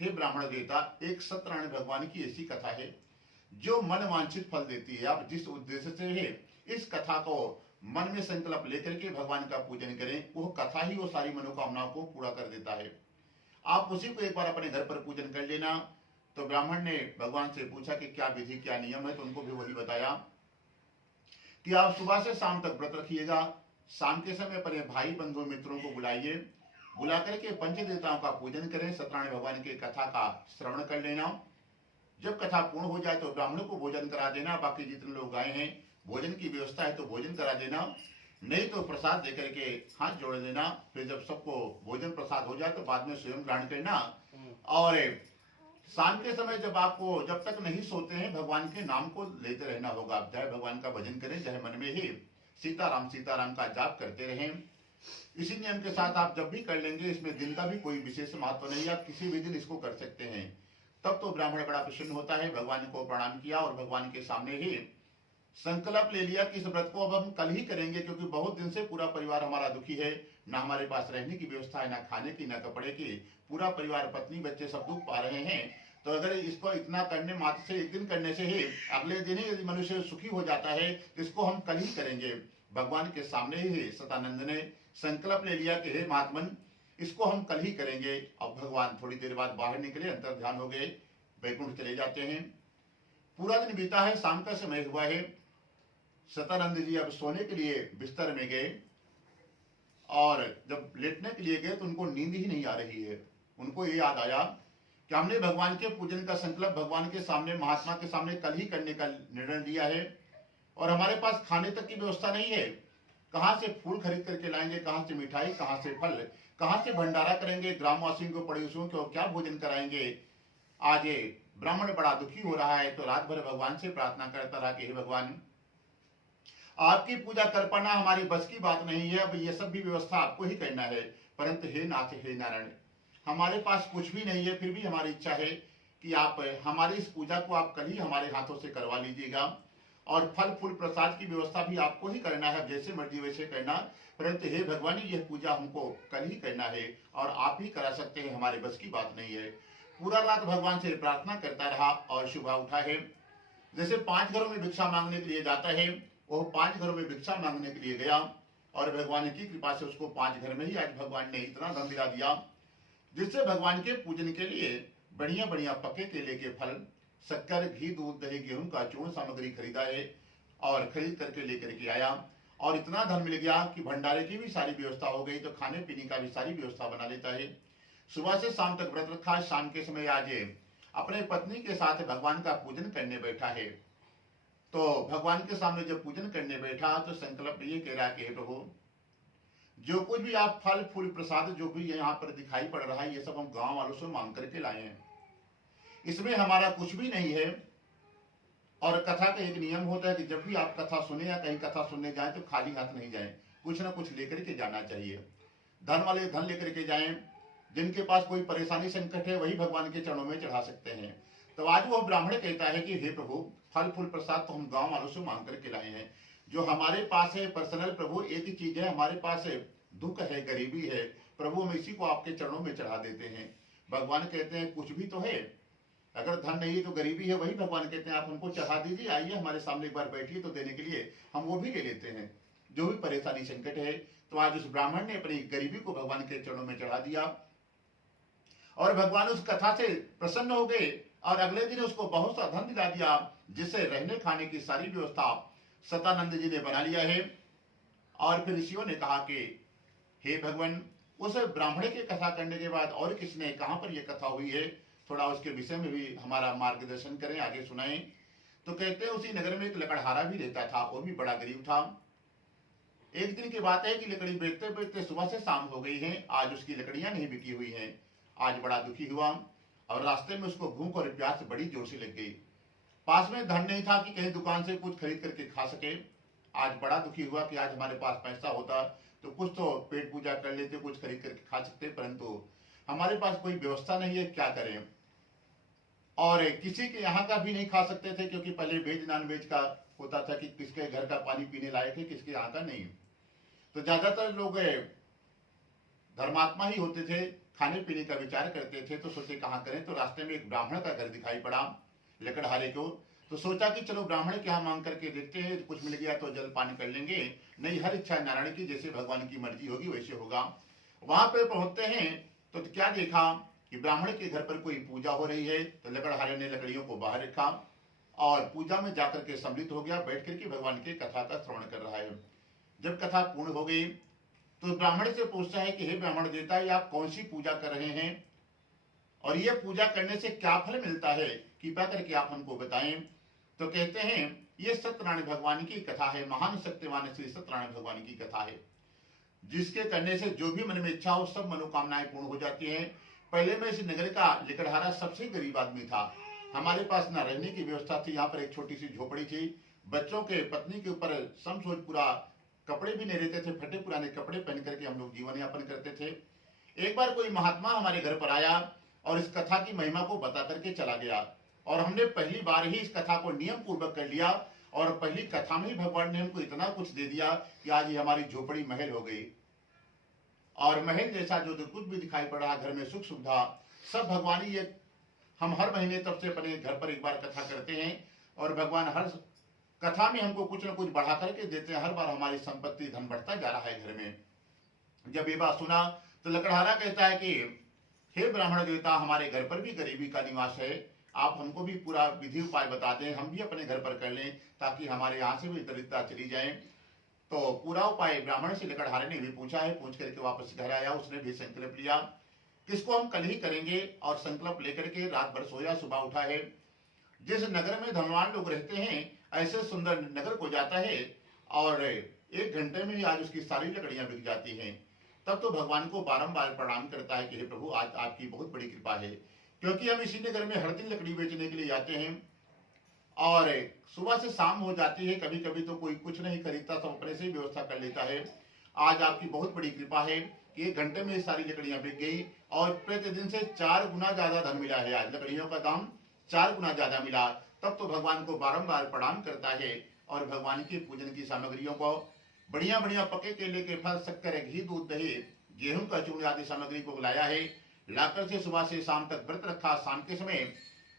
हे ब्राह्मण देवता, एक सत्यनारायण भगवान की ऐसी कथा है जो मन वांछित फल देती है। आप जिस उद्देश्य से है इस कथा को मन में संकल्प लेकर के भगवान का पूजन करें, वो कथा ही वो सारी मनोकामनाओं को पूरा कर देता है। आप उसी को एक बार अपने घर पर पूजन कर लेना। तो ब्राह्मण ने भगवान से पूछा कि क्या विधि क्या नियम है, तो उनको भी वही बताया कि आप सुबह से शाम तक व्रत रखिएगा, शाम के समय अपने भाई बंधु मित्रों को बुलाइए, बुला करके पंच देवताओं का पूजन करें, सत्यनारायण भगवान की कथा का श्रवण कर लेना। जब कथा पूर्ण हो जाए तो ब्राह्मणों को भोजन करा देना, बाकी जितने लोग आए हैं भोजन की व्यवस्था है तो भोजन करा देना, नहीं तो प्रसाद देकर के हाथ जोड़ देना। फिर जब सबको भोजन प्रसाद हो जाए तो बाद में स्वयं ग्रहण करना। और शाम के समय जब आपको, जब तक नहीं सोते हैं, भगवान के नाम को लेते रहना होगा। आप चाहे भगवान का भजन करें, चाहे मन में ही सीताराम का जाप करते रहें। इसी नियम के साथ आप जब भी कर लेंगे, इसमें दिन का भी कोई विशेष महत्व नहीं, आप किसी भी दिन इसको कर सकते हैं। तब तो ब्राह्मण बड़ा प्रसन्न होता है, भगवान को प्रणाम किया और भगवान के सामने ही संकल्प ले लिया कि इस व्रत को अब हम कल ही करेंगे, क्योंकि बहुत दिन से पूरा परिवार हमारा दुखी है, ना हमारे पास रहने की व्यवस्था है, ना खाने की, ना कपड़े की, पूरा परिवार, पत्नी बच्चे सब दुख पा रहे हैं। तो अगर इसको इतना करने मात्र से, एक दिन करने से ही अगले दिन ही यदि मनुष्य सुखी हो जाता है, तो इसको हम कल ही करेंगे। भगवान के सामने ही सतानंद ने संकल्प ले लिया कि हे महात्मन, इसको हम कल ही करेंगे। अब भगवान थोड़ी देर बाद बाहर निकले, अंतर ध्यान हो गए, वैकुंठ चले जाते हैं। पूरा दिन बीता है, शाम का समय हुआ है। सतानंद जी अब सोने के लिए बिस्तर में गए, और जब लेटने के लिए गए तो उनको नींद ही नहीं आ रही है। उनको ये याद आया कि हमने भगवान के पूजन का संकल्प भगवान के सामने, महात्मा के सामने कल ही करने का निर्णय लिया है, और हमारे पास खाने तक की व्यवस्था नहीं है। कहाँ से फूल खरीद करके लाएंगे, कहाँ से मिठाई, कहाँ से फल, कहाँ से भंडारा करेंगे, ग्रामवासियों को, पड़ोसियों को क्या भोजन कराएंगे। आज ये ब्राह्मण बड़ा दुखी हो रहा है, तो रात भर भगवान से प्रार्थना करता रहा कि हे भगवान, आपकी पूजा कर पाना हमारी बस की बात नहीं है, अब ये सब भी व्यवस्था आपको ही करना है। परंतु हे नाथ, हे नारायण, हमारे पास कुछ भी नहीं है, फिर भी हमारी इच्छा है कि आप हमारी इस पूजा को आप कल ही हमारे हाथों से करवा लीजिएगा, और फल फूल प्रसाद की व्यवस्था भी आपको ही करना है, जैसे मर्जी वैसे करना। परंतु हे भगवान, यह पूजा हमको कल ही करना है, और आप ही करा सकते हैं, हमारे बस की बात नहीं है। पूरा रात भगवान से प्रार्थना करता रहा और सुबह उठा है। जैसे 5 घरों में भिक्षा मांगने के लिए जाता है, वो 5 घरों में भिक्षा मांगने के लिए गया और भगवान की कृपा से उसको 5 घर में ही आज भगवान ने इतना धन दिला दिया, जिससे भगवान के पूजन के लिए बढ़िया बढ़िया पके केले के फल, शक्कर, घी, दूध, दही, गेहूं का चूर्ण सामग्री खरीदा है और खरीद करके लेकर के आया। और इतना धन मिल गया कि भंडारे की भी सारी व्यवस्था हो गई, तो खाने पीने का भी सारी व्यवस्था बना लेता है। सुबह से शाम तक व्रत रखा। शाम के समय आज अपने पत्नी के साथ भगवान का पूजन करने बैठा है। तो भगवान के सामने जब पूजन करने बैठा तो संकल्प ये कह रहा कि हे प्रभु, जो कुछ भी आप फल फूल प्रसाद जो भी यहाँ पर दिखाई पड़ रहा है, ये सब हम गांव वालों से मांग करके लाए हैं, इसमें हमारा कुछ भी नहीं है। और कथा का एक नियम होता है कि जब भी आप कथा सुने या कहीं कथा सुनने जाए तो खाली हाथ नहीं जाए, कुछ ना कुछ लेकर के जाना चाहिए। धन वाले धन लेकर के जाएं, जिनके पास कोई परेशानी संकट है वही भगवान के चरणों में चढ़ा सकते हैं। तो आज वो ब्राह्मण कहता है कि हे प्रभु, फल फूल प्रसाद तो हम गांव वालों से मांग करके लाए हैं, जो हमारे पास है पर्सनल प्रभु एक ही चीज है, हमारे पास है दुख है, गरीबी है, प्रभु हम इसी को आपके चरणों में चढ़ा देते हैं। भगवान कहते हैं कुछ भी तो है, अगर धन नहीं है तो गरीबी है, वही भगवान कहते हैं आप हमको चढ़ा दीजिए, आइए हमारे सामने एक बार बैठिए, तो देने के लिए हम वो भी ले लेते हैं, जो भी परेशानी संकट है। तो आज उस ब्राह्मण ने अपनी गरीबी को भगवान के चरणों में चढ़ा दिया और भगवान उस कथा से प्रसन्न हो गए और अगले दिन उसको बहुत सा धन दिला दिया, जिससे रहने खाने की सारी व्यवस्था सतानंद जी ने बना लिया है। और फिर ऋषियों ने कहा कि हे भगवान, उस ब्राह्मण की कथा करने के बाद और किसने, कहां पर यह कथा हुई है, थोड़ा उसके विषय में भी हमारा मार्गदर्शन करें, आगे सुनाएं। तो कहते हैं उसी नगर में एक लकड़हारा भी रहता था, वो भी बड़ा गरीब था। एक दिन की बात है कि लकड़ी बेचते बेचते सुबह से शाम हो गई है, आज उसकी लकड़ियां नहीं बिकी हुई हैं। आज बड़ा दुखी हुआ और रास्ते में उसको भूख और प्यास बड़ी जोर से लग गई। पास में धन नहीं था कि कहीं दुकान से कुछ खरीद करके खा सके। आज बड़ा दुखी हुआ कि आज हमारे पास पैसा होता तो कुछ तो पेट पूजा कर लेते, कुछ खरीद करके खा सकते, परंतु हमारे पास कोई व्यवस्था नहीं है, क्या करें। और किसी के यहाँ का भी नहीं खा सकते थे, क्योंकि पहले वेज नॉन वेज का होता था कि किसके घर का पानी पीने लायक है, किसके यहाँ का नहीं। तो ज्यादातर लोग धर्मात्मा ही होते थे, खाने पीने का विचार करते थे। तो सोचे कहाँ करें, तो रास्ते में एक ब्राह्मण का घर दिखाई पड़ा लकड़हारे को। तो सोचा कि चलो ब्राह्मण के यहाँ मांग करके देखते हैं, कुछ मिल गया तो जल पानी कर लेंगे, नहीं हर इच्छा नारायण की, जैसे भगवान की मर्जी होगी वैसे होगा। वहां पे पहुंचते हैं तो क्या देखा कि ब्राह्मण के घर पर कोई पूजा हो रही है। तो लकड़हारे ने लकड़ियों को बाहर रखा और पूजा में जाकर के सम्मिलित हो गया, बैठ करके भगवान की कथा का श्रवण कर रहा है। जब कथा पूर्ण हो गई तो ब्राह्मण से पूछता है कि हे ब्राह्मण देवता, ये आप कौन सी पूजा कर रहे हैं और ये पूजा करने से क्या फल मिलता है, कृपया करके आप हमको बताएं। तो कहते हैं ये सत्यनारायण भगवान की कथा है, महान सत्यवान श्री सत्यनारायण भगवान की कथा है, जिसके करने से जो भी मन में इच्छा हो सब मनोकामनाएं पूर्ण हो जाती हैं। पहले में इस नगर का लकड़हारा सबसे गरीब आदमी था, हमारे पास ना रहने की व्यवस्था थी, यहाँ पर एक छोटी सी झोपड़ी थी, बच्चों के पत्नी के ऊपर समसोच पूरा कपड़े भी नहीं रहते थे, फटे पुराने कपड़े पहन करके हम लोग जीवन यापन करते थे। एक बार कोई महात्मा हमारे घर पर आया और इस कथा की महिमा को बता करके चला गया, और हमने पहली बार ही इस कथा को नियम पूर्वक कर लिया और पहली कथा में ही भगवान ने हमको इतना कुछ दे दिया कि आज ये हमारी झोपड़ी महल हो गई। और महल जैसा जो कुछ भी दिखाई पड़ रहा, घर में सुख सुविधा सब भगवान ही। हम हर महीने तब से अपने घर पर एक बार कथा करते हैं और भगवान हर कथा में हमको कुछ न कुछ बढ़ा करके देते हैं, हर बार हमारी संपत्ति धन बढ़ता जा रहा है घर में। जब ये बात सुना तो लकड़हारा कहता है कि हे ब्राह्मण देवता, हमारे घर पर भी गरीबी का निवास है, आप हमको भी पूरा विधि उपाय बता दें, हम भी अपने घर पर कर लें ताकि हमारे यहाँ से भी दरिद्रता चली जाए। तो पूरा उपाय ब्राह्मण से लकड़हारे ने भी पूछा है, पूछ करके वापस घर आया, उसने भी संकल्प लिया किसको हम कल ही करेंगे, और संकल्प लेकर के रात भर सोया, सुबह उठा है। जिस नगर में धनवान लोग रहते हैं ऐसे सुंदर नगर को जाता है और 1 घंटे में ही आज उसकी सारी लकड़ियां बिक जाती हैं। तब तो भगवान को बारंबार प्रणाम करता है कि हे प्रभु, आज आपकी बहुत बड़ी कृपा है, क्योंकि हम इसी नगर में हर दिन लकड़ी बेचने के लिए जाते हैं और सुबह से शाम हो जाती है, कभी कभी तो कोई कुछ नहीं खरीदता, सब अपने से ही व्यवस्था कर लेता है। आज आपकी बहुत बड़ी कृपा है कि 1 घंटे में सारी लकड़ियां बिक गई और प्रतिदिन से 4 गुना ज्यादा धन मिला है, आज लकड़ियों का दाम 4 गुना ज्यादा मिला। तब तो भगवान को बारंबार प्रणाम करता है और भगवान की पूजन की सामग्रियों को बढ़िया बढ़िया पके केले के फल, शक्कर, घी, दूध, दही, गेहूं का चूर्ण आदि सामग्री को लाया है, लाकर से सुबह से शाम तक व्रत रखा। शाम के समय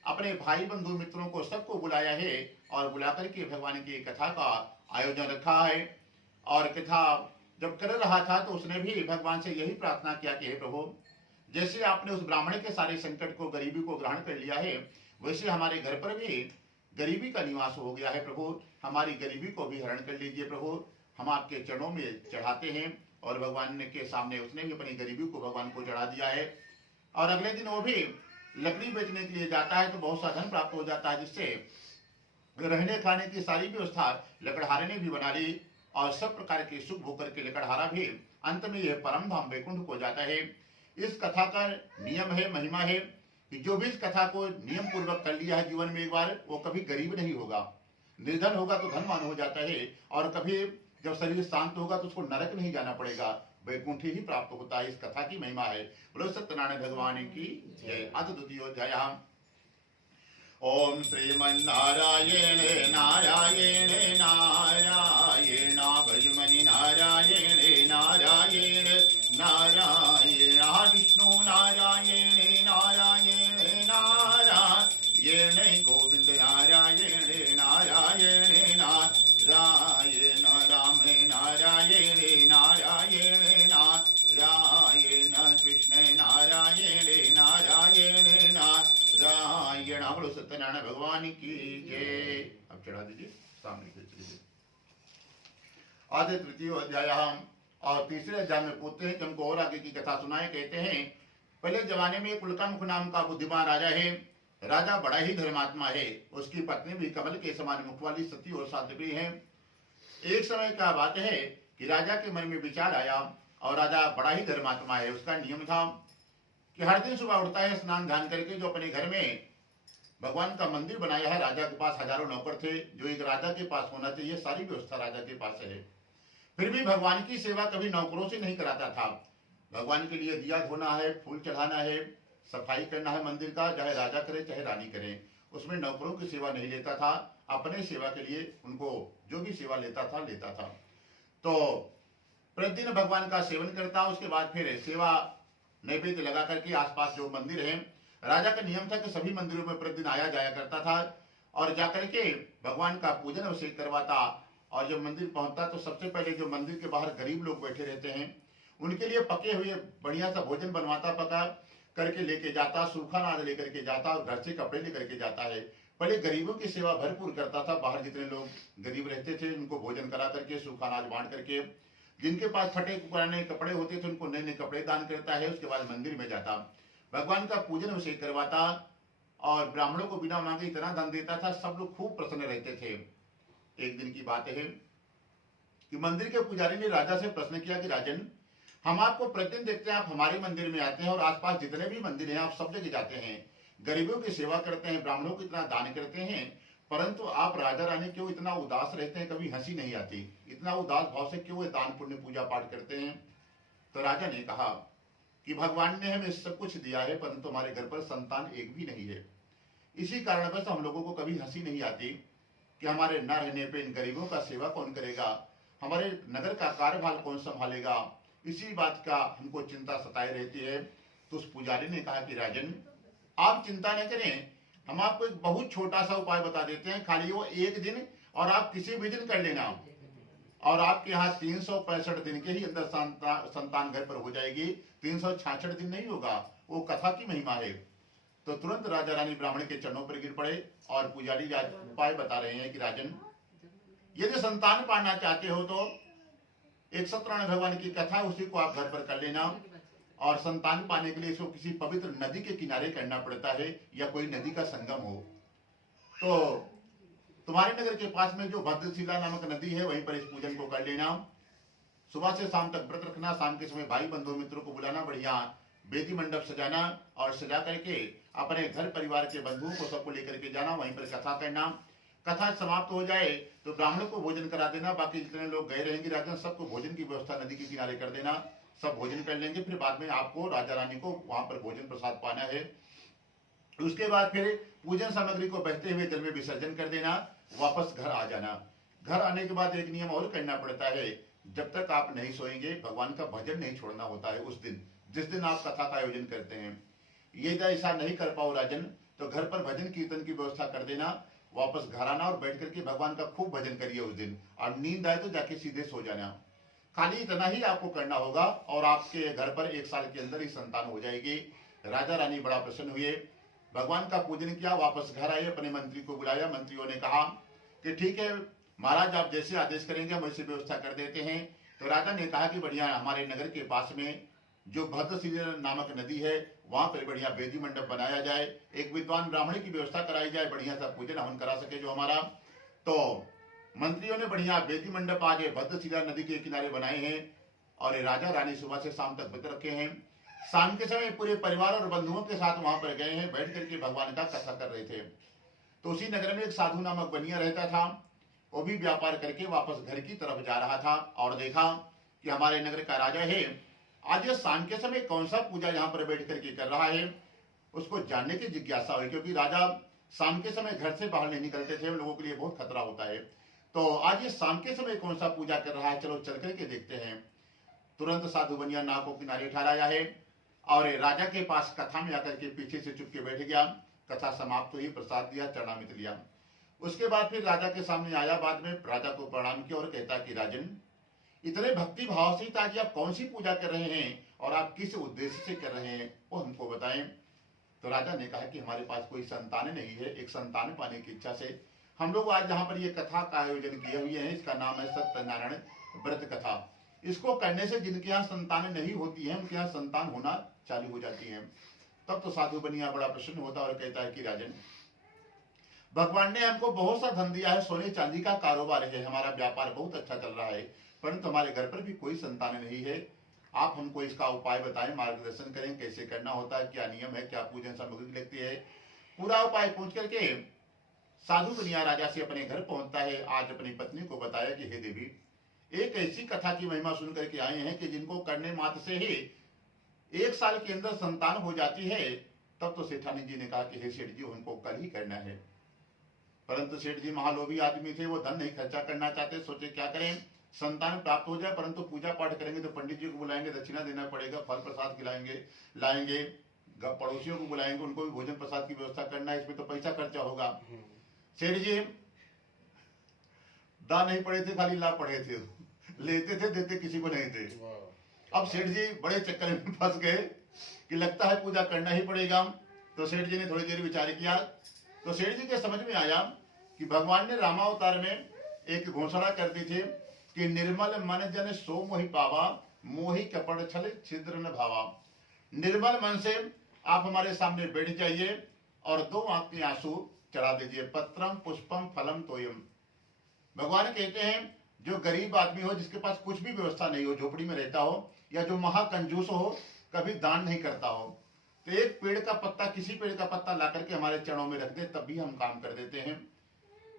अपने भाई बंधु मित्रों को सबको बुलाया है और बुलाकर के भगवान की कथा का आयोजन रखा है। और कथा जब कर रहा था तो उसने भी भगवान से यही प्रार्थना किया कि हे प्रभु, जैसे आपने उस ब्राह्मण के सारे संकट को, गरीबी को ग्रहण कर लिया है, वैसे हमारे घर पर भी गरीबी का निवास हो गया है। प्रभु, हमारी गरीबी को भी हरण कर लीजिए। प्रभु, हम आपके चरणों में चढ़ाते हैं। और भगवान के सामने उसने भी अपनी गरीबी को भगवान को चढ़ा दिया है। और अगले दिन वो भी लकड़ी बेचने के लिए जाता है तो बहुत सा धन प्राप्त हो जाता है, जिससे रहने खाने की सारी व्यवस्था लकड़हारे ने भी बना ली और सब प्रकार के सुख भोग करके लकड़हारा भी अंत में यह परम धाम वैकुंठ को जाता है। इस कथा का नियम है, महिमा है कि जो भी इस कथा को नियम पूर्वक कर लिया है जीवन में एक बार, वो कभी गरीब नहीं होगा। निर्धन होगा तो धनवान हो जाता है, और कभी जब शरीर शांत होगा तो उसको नरक नहीं जाना पड़ेगा, वैकुंठ ही प्राप्त होता है। इस कथा की महिमा है। बोलो सत्यनारायण भगवान की जय। अथ द्वितीयोध्याय। ओम श्रीमन्नारायण नारायण नारायण भजमनि नारायण नारायण नारायण विष्णु नारायण नारायण नारायण गोविंद नारायण नारायण नारायण राम नारायण नारायण नारायण कृष्ण नारायण नारायण नारायण। बोलो सत्यनारायण भगवान की जय। अब चढ़ा दीजिए सामने के चलिए। आधे तृतीय अध्याय और तीसरे अध्याय में पूछते हैं कि हमको और आगे की कथा सुनाए। कहते हैं, पहले जमाने में एक उल्कामुख नाम का बुद्धिमान राजा है। राजा बड़ा ही धर्मात्मा है। उसकी पत्नी भी कमल के समान मुख वाली सती और साध्वी है। एक समय का बात है कि राजा के मन में विचार आया, और राजा बड़ा ही धर्मात्मा है। उसका नियम था कि हर दिन सुबह उठता है, स्नान ध्यान करके जो अपने घर में भगवान का मंदिर बनाया है। राजा के पास हजारों नौकर थे, जो एक राजा के पास होना चाहिए, सारी व्यवस्था राजा के पास है। फिर भी भगवान की सेवा कभी नौकरों से नहीं कराता था। भगवान के लिए दिया धोना है, फूल चढ़ाना है, सफाई करना है मंदिर का, चाहे राजा करे चाहे रानी करे, उसमें नौकरों की सेवा नहीं लेता था। अपने सेवा के लिए उनको जो भी सेवा लेता था लेता था। तो प्रतिदिन भगवान का सेवन करता, उसके बाद फिर सेवा नैवेद्य लगा करके आसपास जो मंदिर है, राजा का नियम था कि सभी मंदिरों में प्रतिदिन आया जाया करता था और जाकर के भगवान का पूजन अभिषेक करवाता। और जब मंदिर पहुंचता तो सबसे पहले जो मंदिर के बाहर गरीब लोग बैठे रहते हैं, उनके लिए पके हुए बढ़िया सा भोजन बनवाता, पका करके लेके जाता, सूखा अनाज लेकर के जाता और घर से कपड़े लेकर के जाता है। पहले गरीबों की सेवा भरपूर करता था। बाहर जितने लोग गरीब रहते थे उनको भोजन करा करके, सूखा अनाज बांट करके, जिनके पास फटे पुराने कपड़े होते थे उनको नए नए कपड़े दान करता है। उसके बाद मंदिर में जाता, भगवान का पूजन अभिषेक करवाता और ब्राह्मणों को बिना मांगे इतना धन देता था, सब लोग खूब प्रसन्न रहते थे। एक दिन की बात है कि मंदिर के पुजारी ने राजा से प्रश्न किया कि राजन, हम आपको प्रतिदिन देखते हैं, आप हमारे मंदिर में आते हैं और आसपास जितने भी मंदिर हैं आप सब जगह जाते हैं, गरीबों की सेवा करते हैं, ब्राह्मणों को इतना दान करते हैं, परंतु आप राजा रानी क्यों इतना उदास रहते हैं, कभी हंसी नहीं आती, इतना उदास भाव से क्यों दान पुण्य पूजा पाठ करते हैं। तो राजा ने कहा कि भगवान ने हमें सब कुछ दिया है, परंतु हमारे घर पर संतान एक भी नहीं है। इसी कारणवश हम लोगों को कभी हंसी नहीं आती कि हमारे न रहने पे इन गरीबों का सेवा कौन करेगा, हमारे नगर का कार्यभार कौन संभालेगा, इसी बात का हमको चिंता सताए रहती है। तो उस पुजारी ने कहा कि राजन, आप चिंता न करें, हम आपको एक बहुत छोटा सा उपाय बता देते हैं, खाली वो एक दिन और आप किसी भी दिन कर लेना और आपके यहाँ 365 दिन के ही अंदर संतान घर पर हो जाएगी। 366 दिन नहीं होगा, वो कथा की महिमा है। तो तुरंत राजा रानी ब्राह्मण के चरणों पर गिर पड़े और पुजारी उपाय बता रहे हैं कि राजन, यदि संतान पाना चाहते हो तो एक सत्यनारायण भगवान की कथा उसी को आप घर पर कर लेना, और संतान पाने के लिए इसको किसी पवित्र नदी के किनारे करना पड़ता है या कोई नदी का संगम हो। तो तुम्हारे नगर के पास में जो भद्रशिला नामक नदी है वहीं पर इस पूजन को कर लेना। सुबह से शाम तक व्रत रखना, शाम के समय भाई बंधु मित्रों को बुलाना, बढ़िया वेदी मंडप सजाना और सजा करके अपने घर परिवार के बंधुओं को सबको लेकर के जाना, वहीं पर कथा करना। कथा समाप्त हो जाए तो ब्राह्मणों को भोजन करा देना, बाकी जितने लोग गए रहेंगे राजन सबको भोजन की व्यवस्था नदी के किनारे कर देना, सब भोजन कर लेंगे। फिर बाद में आपको राजा रानी को वहां पर भोजन प्रसाद पाना है। उसके बाद फिर पूजन सामग्री को बहते हुए जल में विसर्जन कर देना, वापस घर आ जाना। घर आने के बाद एक नियम और करना पड़ता है, जब तक आप नहीं सोएंगे भगवान का भजन नहीं छोड़ना होता है। उस दिन जिस दिन आप कथा का आयोजन करते हैं। ये ऐसा नहीं कर पाओ राजन, तो घर पर भजन कीर्तन की व्यवस्था कर देना, वापस घर आना और बैठ करके भगवान का खूब भजन करिए उस दिन, और नींद आए तो जाके सीधे सो जाना। खाली इतना ही आपको करना होगा और आपके घर पर 1 साल के अंदर ही संतान हो जाएगी। राजा रानी बड़ा प्रसन्न हुए, भगवान का पूजन किया, वापस घर आए, अपने मंत्री को बुलाया। मंत्रियों ने कहा कि ठीक है महाराज, आप जैसे आदेश करेंगे हम वैसे व्यवस्था कर देते हैं। तो राजा ने कहा कि बढ़िया, हमारे नगर के पास में जो भद्रशिला नामक नदी है वहां पर बढ़िया वेदी मंडप बनाया जाए, एक विद्वान ब्राह्मण की व्यवस्था कराई जाए, बढ़िया सा पूजन हवन करा सके जो हमारा। तो मंत्रियों ने बढ़िया वेदी मंडप आगे भद्रशिला नदी के किनारे बनाए हैं और राजा रानी सुबह से शाम तक व्रत रखे हैं। शाम के समय पूरे परिवार और बंधुओं के साथ वहां पर गए हैं, बैठ करके भगवान का कथा कर रहे थे। तो उसी नगर में एक साधु नामक बनिया रहता था, वो भी व्यापार करके वापस घर की तरफ जा रहा था और देखा कि हमारे नगर का राजा है, आज ये शाम के समय कौन सा पूजा यहाँ पर बैठ करके कर रहा है। उसको जानने की जिज्ञासा हुई, क्योंकि राजा शाम के समय घर से बाहर नहीं निकलते थे, लोगों के लिए बहुत खतरा होता है। तो आज ये शाम के समय कौन सा पूजा कर रहा है, चलो चल करके देखते हैं। तुरंत साधु बनिया नाव को किनारे ठहराया है और राजा के पास कथा में आकर के पीछे से चुपके बैठ गया। कथा समाप्त हुई, प्रसाद दिया, चरणामृत लिया। उसके बाद फिर राजा के सामने आया, बाद में राजा को प्रणाम किया और कहता कि राजन, इतने भक्ति भाव से आज आप कौन सी पूजा कर रहे हैं और आप किस उद्देश्य से कर रहे हैं, वो हमको बताएं। तो राजा ने कहा कि हमारे पास कोई संतान नहीं है, एक संतान पाने की इच्छा से हम लोग आज यहाँ पर ये कथा का आयोजन किए हुए हैं। इसका नाम है सत्यनारायण व्रत कथा। इसको करने से जिनके यहाँ संतान नहीं होती है उनके यहाँ संतान होना चालू हो जाती है। तब तो साधु बनिया बड़ा प्रसन्न होता और कहता है कि राजन, भगवान ने हमको बहुत सा धन दिया है, सोने चांदी का कारोबार है, हमारा व्यापार बहुत अच्छा चल रहा है, परंतु हमारे घर पर भी कोई संतान नहीं है। आप हमको इसका उपाय बताएं, मार्गदर्शन करें, कैसे करना होता है, क्या नियम है, क्या पूजन सामग्री लगती है। पूरा उपाय पूछ करके साधु बनिया राजा से अपने घर पहुंचता है। आज अपनी पत्नी को बताया कि हे देवी, एक ऐसी कथा की महिमा सुन करके आए हैं कि जिनको करने मात्र से ही 1 साल के अंदर संतान हो जाती है। तब तो सेठानी जी ने कहा कि हे सेठ जी, उनको कल ही करना है। परंतु सेठ जी महालोभी आदमी थे, वो धन नहीं खर्चा करना चाहते। सोचे क्या करें, संतान प्राप्त हो जाए, परंतु पूजा पाठ करेंगे तो पंडित जी को बुलाएंगे, दक्षिणा देना पड़ेगा, फल प्रसाद खिलाएंगे, लाएंगे, पड़ोसियों को बुलाएंगे, उनको भी भोजन प्रसाद की व्यवस्था करना है, इसमें तो पैसा खर्चा होगा। सेठ जी दा नहीं पड़े थे, खाली ला पड़े थे, लेते थे देते किसी को नहीं थे। अब सेठ जी बड़े चक्कर में फंस गए कि लगता है पूजा करना ही पड़ेगा। तो सेठ जी ने थोड़ी देर विचार किया, तो सेठ जी के समझ में आया कि भगवान ने रामावतार में एक घोषणा कर दी थी कि निर्मल मन जन सो मोहि पावा, मोहि कपड़ छल छिद्र न भावा। निर्मल मन से आप हमारे सामने बैठ जाइए और 2 आंख के आंसू चढ़ा दीजिए। पत्रम पुष्पम फलम तोयम। भगवान कहते हैं जो गरीब आदमी हो, जिसके पास कुछ भी व्यवस्था नहीं हो, झोपड़ी में रहता हो, या जो महाकंजूस हो, कभी दान नहीं करता हो, तो एक पेड़ का पत्ता, किसी पेड़ का पत्ता ला करके हमारे चरणों में रख दे, तब भी हम काम कर देते हैं।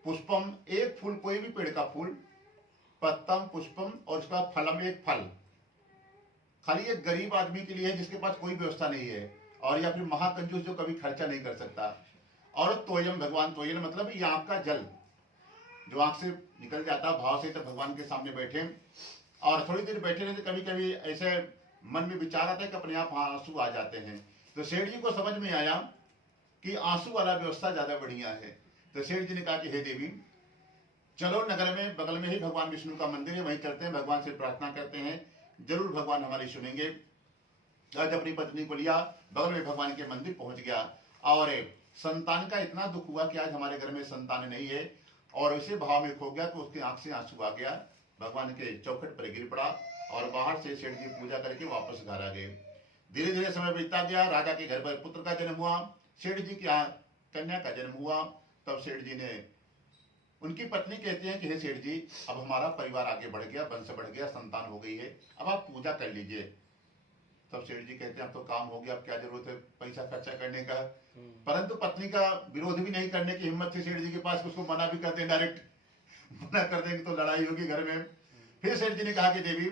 पुष्पम, एक फूल, कोई भी पेड़ का फूल, पत्तम पुष्पम, और उसका फलम, एक फल। खाली एक गरीब आदमी के लिए है जिसके पास कोई व्यवस्था नहीं है, और या फिर महाकंजूस जो कभी खर्चा नहीं कर सकता। और तोयम, भगवान तोयम मतलब ये आंख का जल जो आंख से निकल जाता भाव से, तो भगवान के सामने बैठे और थोड़ी देर बैठे रहते, कभी कभी ऐसे मन में विचार आता है कि अपने आप आंसू आ जाते हैं। तो सेठ जी को समझ में आया कि आंसू वाला व्यवस्था ज्यादा बढ़िया है। तो सेठ जी ने कहा कि हे देवी, चलो नगर में बगल में ही भगवान विष्णु का मंदिर है, वहीं चलते हैं, भगवान से प्रार्थना करते हैं, जरूर भगवान हमारी सुनेंगे। आज अपनी पत्नी को लिया, बगल में भगवान के मंदिर पहुंच गया और संतान का इतना दुख हुआ कि आज हमारे घर में संतान नहीं है, और उसे भाव में खो गया तो उसकी आंख से आंसू आ गया। भगवान के चौखट पर गिर पड़ा और बाहर से सेठ जी पूजा करके वापस घर आ गए। धीरे धीरे समय बीतता गया, राजा के घर पर पुत्र का जन्म हुआ, सेठ जी के यहाँ कन्या का जन्म हुआ। तब सेठ जी ने, उनकी पत्नी कहती है कि हे सेठ जी, अब हमारा परिवार आगे बढ़ गया, वंश बढ़ गया, संतान हो गई है, अब आप पूजा कर लीजिए। तब सेठ जी कहते हैं अब तो काम हो गया, अब क्या जरूरत है पैसा खर्चा करने का। परंतु पत्नी का विरोध भी नहीं करने की हिम्मत थी सेठ जी के पास, उसको मना भी कर दें, डायरेक्ट मना कर देंगे तो लड़ाई होगी घर में। फिर सेठ जी ने कहा कि देवी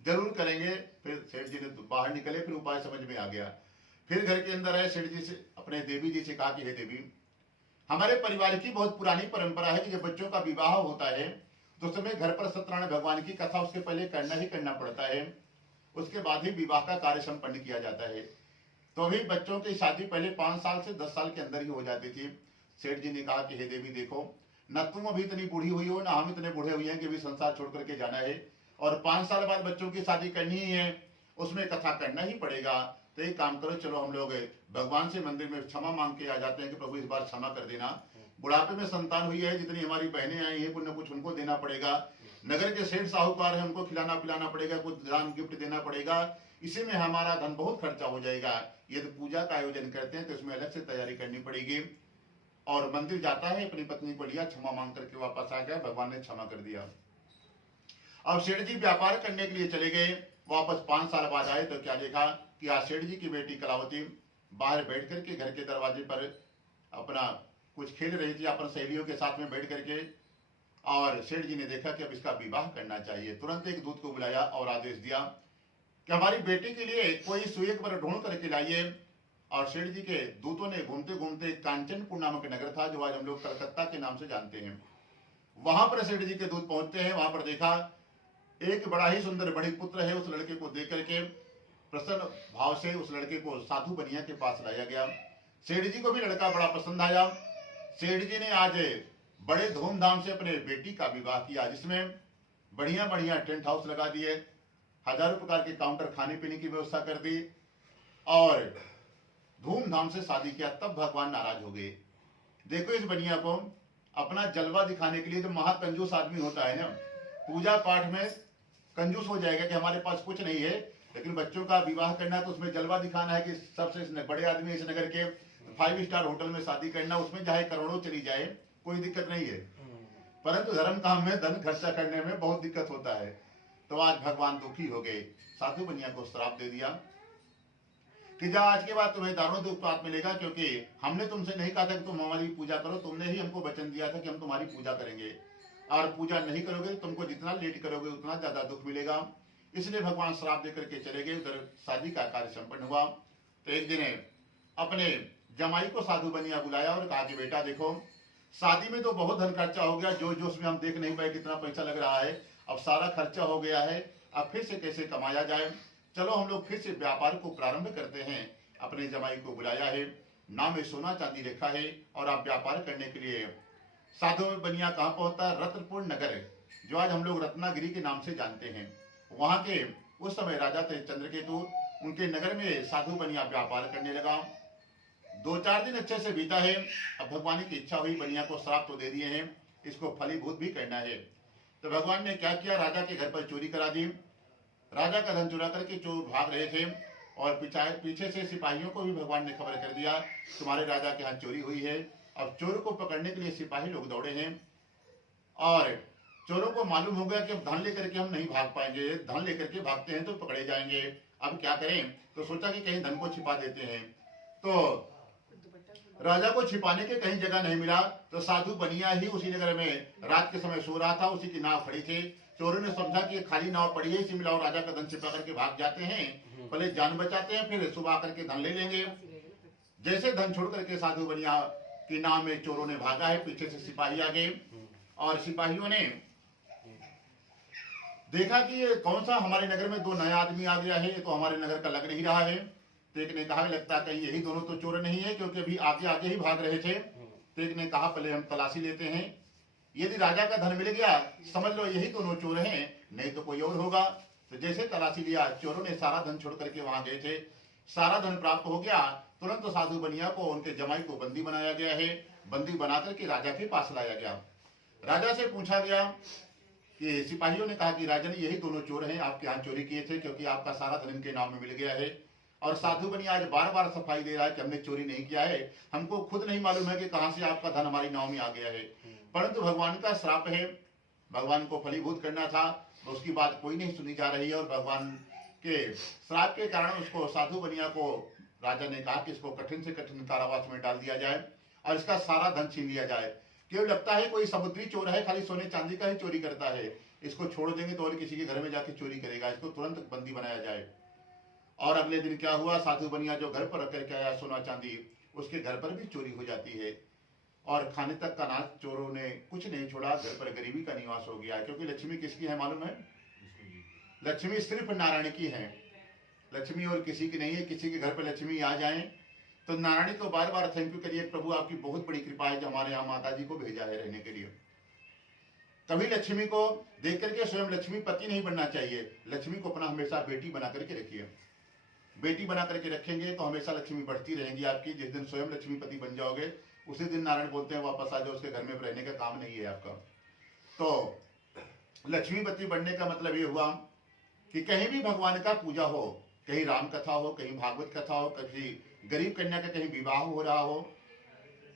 जरूर करेंगे। फिर सेठ जी ने बाहर निकले, फिर उपाय समझ में आ गया। फिर घर के अंदर आए, सेठ जी से अपने देवी जी से कहा कि हे देवी, हमारे परिवार की बहुत पुरानी परंपरा है कि जब बच्चों का विवाह होता है तो उस समय घर पर सत्यनारायण भगवान की कथा उसके पहले करना ही करना पड़ता है। उसके बाद ही विवाह का कार्य संपन्न किया जाता है। तो अभी बच्चों की शादी पहले 5 साल से 10 साल के अंदर ही हो जाती थी। सेठ जी ने कहा कि हे देवी देखो, न तुम अभी इतनी बूढ़ी हुई हो, ना हम इतने बूढ़े हुए हैं कि अभी संसार छोड़ करके जाना है, और 5 साल बाद बच्चों की शादी करनी ही है, उसमें कथा करना ही पड़ेगा। तो एक काम करो, चलो हम लोग भगवान से मंदिर में क्षमा मांग के आ जाते हैं कि प्रभु इस बार क्षमा कर देना, बुढ़ापे में संतान हुई है, जितनी हमारी बहनें आई हैं कुछ न कुछ उनको देना पड़ेगा, नगर के सेठ साहूकार है उनको खिलाना पिलाना पड़ेगा, कुछ दान गिफ्ट देना पड़ेगा, इसी में हमारा धन बहुत खर्चा हो जाएगा। यदि पूजा का आयोजन करते हैं तो इसमें अलग से तैयारी करनी पड़ेगी। और मंदिर जाता है, अपनी पत्नी को लिया, क्षमा मांग करके वापस आ गया, भगवान ने क्षमा कर दिया। अब सेठ जी व्यापार करने के लिए चले गए, वापस 5 साल बाद आए तो क्या देखा कि आज सेठ जी की बेटी कलावती बाहर बैठ करके घर के दरवाजे पर अपना कुछ खेल रही थी अपन सहेलियों के साथ में बैठ करके। और सेठ जी ने देखा कि अब इसका विवाह करना चाहिए। तुरंत एक दूत को बुलाया और आदेश दिया कि हमारी बेटी के लिए कोई सुएग वर ढूंढ करके लाइए। और सेठ जी के दूतों ने घूमते घूमते कांचनपुर नामक नगर था, जो आज हम लोग कलकत्ता के नाम से जानते हैं, वहां पर सेठ जी के दूत पहुंचते हैं। वहां पर देखा एक बड़ा ही सुंदर बड़ी पुत्र है। उस लड़के को देख करके प्रसन्न भाव से उस लड़के को साधु बनिया के पास लाया गया। सेठ जी को भी लड़का बड़ा पसंद आया। सेठ जी ने आज बड़े धूमधाम से अपने बेटी का विवाह किया, जिसमें बढ़िया बढ़िया टेंट हाउस लगा दिए, हजारों प्रकार के काउंटर खाने पीने की व्यवस्था कर दी और धूमधाम से शादी किया। तब भगवान नाराज हो गए। देखो इस बनिया को अपना जलवा दिखाने के लिए, जो महाकंजूस आदमी होता है ना, पूजा पाठ में कंजूस हो जाएगा कि हमारे पास कुछ नहीं है, लेकिन बच्चों का विवाह करना है तो उसमें जलवा दिखाना है कि सबसे बड़े आदमी इस नगर के, 5 स्टार होटल में शादी करना, उसमें चाहे करोड़ों चली जाए कोई दिक्कत नहीं है, परंतु धर्म काम में धन खर्चा करने में बहुत दिक्कत होता है। तो आज भगवान दुखी हो गए, साधु बनिया को श्राप दे दिया कि जा आज के बाद तुम्हें दारुण दुख प्राप्त मिलेगा, क्योंकि हमने तुमसे नहीं कहा था कि तुम हमारी पूजा करो, तुमने ही हमको वचन दिया था कि हम तुम्हारी पूजा करेंगे, और पूजा नहीं करोगे तुमको जितना लेट करोगे उतना ज्यादा दुख मिलेगा। इसलिए भगवान श्राप देकर के चले गए। उधर शादी का कार्य संपन्न हुआ। तो एक दिन अपने जमाई को साधु बनिया बुलाया और कहा कि बेटा देखो, शादी में तो बहुत धन खर्चा हो गया, जो जोश में हम देख नहीं पाए कितना पैसा लग रहा है, अब सारा खर्चा हो गया है, अब फिर से कैसे कमाया जाए, चलो हम लोग फिर से व्यापार को प्रारंभ करते हैं। अपने जमाई को बुलाया है, नाम में सोना चांदी रखा है और आप व्यापार करने के लिए साधु बनिया कहाँ पहुंचता है, रत्नपुर नगर, जो आज हम लोग रत्नागिरी के नाम से जानते हैं। वहां के उस समय राजा थे चंद्रकेतु, उनके नगर में साधु बनिया व्यापार करने लगा। 2-4 दिन अच्छे से बीता है। अब भगवान की इच्छा हुई, बनिया को श्राप तो दे दिए हैं, इसको फलीभूत भी करना है। तो भगवान ने क्या किया, राजा के घर पर चोरी करा दी। राजा का धन चुरा करके चोर भाग रहे थे और पीछे से सिपाहियों को भी भगवान ने खबर कर दिया तुम्हारे राजा के यहाँ चोरी हुई है। अब चोर को पकड़ने के लिए सिपाही लोग दौड़े हैं और चोरों को मालूम हो गया कि अब धन लेकर के हम नहीं भाग पाएंगे, धन लेकर के भागते हैं तो पकड़े जाएंगे, अब क्या करें। तो सोचा कि कहीं धन को छिपा देते हैं। तो राजा को छिपाने के कहीं जगह नहीं मिला, तो साधु बनिया ही उसी नगर में रात के समय सो रहा था, उसी की नाव खड़ी थी। चोरों ने समझा कि खाली नाव पड़ी है, इसी में राजा का धन छिपा करके भाग जाते हैं, पहले जान बचाते हैं, फिर सुबह करके धन ले लेंगे। जैसे धन छोड़ करके साधु बनिया की नाव में चोरों ने भागा है, पीछे से सिपाही आ गए और सिपाहियों ने देखा कि ये कौन सा हमारे नगर में 2 नया आदमी आ गया है, ये तो हमारे नगर का लग नहीं रहा है। तो एक ने कहा लगता है कहीं यही दोनों तो चोर नहीं है, क्योंकि अभी आगे आगे ही भाग रहे थे। तो एक ने कहा पहले हम तलाशी लेते हैं, यदि राजा का धन मिल गया समझ लो यही दोनों चोर हैं, नहीं तो कोई और होगा। तो जैसे तलाशी लिया, चोरों ने सारा धन छोड़ करके वहां गए थे, सारा धन प्राप्त हो गया। तुरंत साधु बनिया को उनके जमाई को बंदी बनाया गया है, बंदी बना करके राजा के पास लाया गया। राजा से पूछा गया कि सिपाहियों ने कहा कि राजन यही दोनों चोर हैं, आपके यहाँ चोरी किए थे, क्योंकि आपका सारा धन इनके नाम में मिल गया है। और साधु बनिया आज बार बार सफाई दे रहा है कि हमने चोरी नहीं किया है, हमको खुद नहीं मालूम है कि कहां से आपका धन हमारी नाव में आ गया है, परंतु भगवान का श्राप है, भगवान को फलीभूत करना था, उसकी बात कोई नहीं सुनी जा रही है। और भगवान के श्राप के कारण उसको साधु बनिया को राजा ने कहा कि इसको कठिन से कठिन कारावास में डाल दिया जाए और इसका सारा धन छीन लिया जाए। क्यों लगता है कोई समुद्री चोर है, खाली सोने चांदी का ही चोरी करता है, इसको छोड़ देंगे तो और किसी के घर में जाके चोरी करेगा, इसको तुरंत बंदी बनाया जाए। और अगले दिन क्या हुआ, साधु बनिया जो घर पर रख करके आया सोना चांदी, उसके घर पर भी चोरी हो जाती है और खाने तक का अनाज चोरों ने कुछ नहीं छोड़ा, घर पर गरीबी का निवास हो गया। क्योंकि लक्ष्मी किसकी है मालूम है, लक्ष्मी सिर्फ नारायण की है। लक्ष्मी और किसी की नहीं है, किसी के घर पर लक्ष्मी आ जाए तो नारायणी को बार बार थैंक यू करिए, प्रभु आपकी बहुत बड़ी कृपा है जो हमारे यहाँ माता जी को भेजा है रहने के लिए। कभी लक्ष्मी को देख करके स्वयं लक्ष्मी पति नहीं बनना चाहिए, लक्ष्मी को अपना हमेशा बेटी बना करके रखिए। बेटी बना करके रखेंगे तो हमेशा लक्ष्मी बढ़ती रहेंगी आपकी। जिस दिन स्वयं लक्ष्मीपति बन जाओगे उसी दिन नारायण बोलते हैं वापस आ जाओ, उसके घर में रहने का काम नहीं है आपका। तो लक्ष्मीपति बनने का मतलब ये हुआ कि कहीं भी भगवान का पूजा हो, कहीं राम कथा हो, कहीं भागवत कथा हो, कहीं गरीब कन्या का कहीं विवाह हो रहा हो,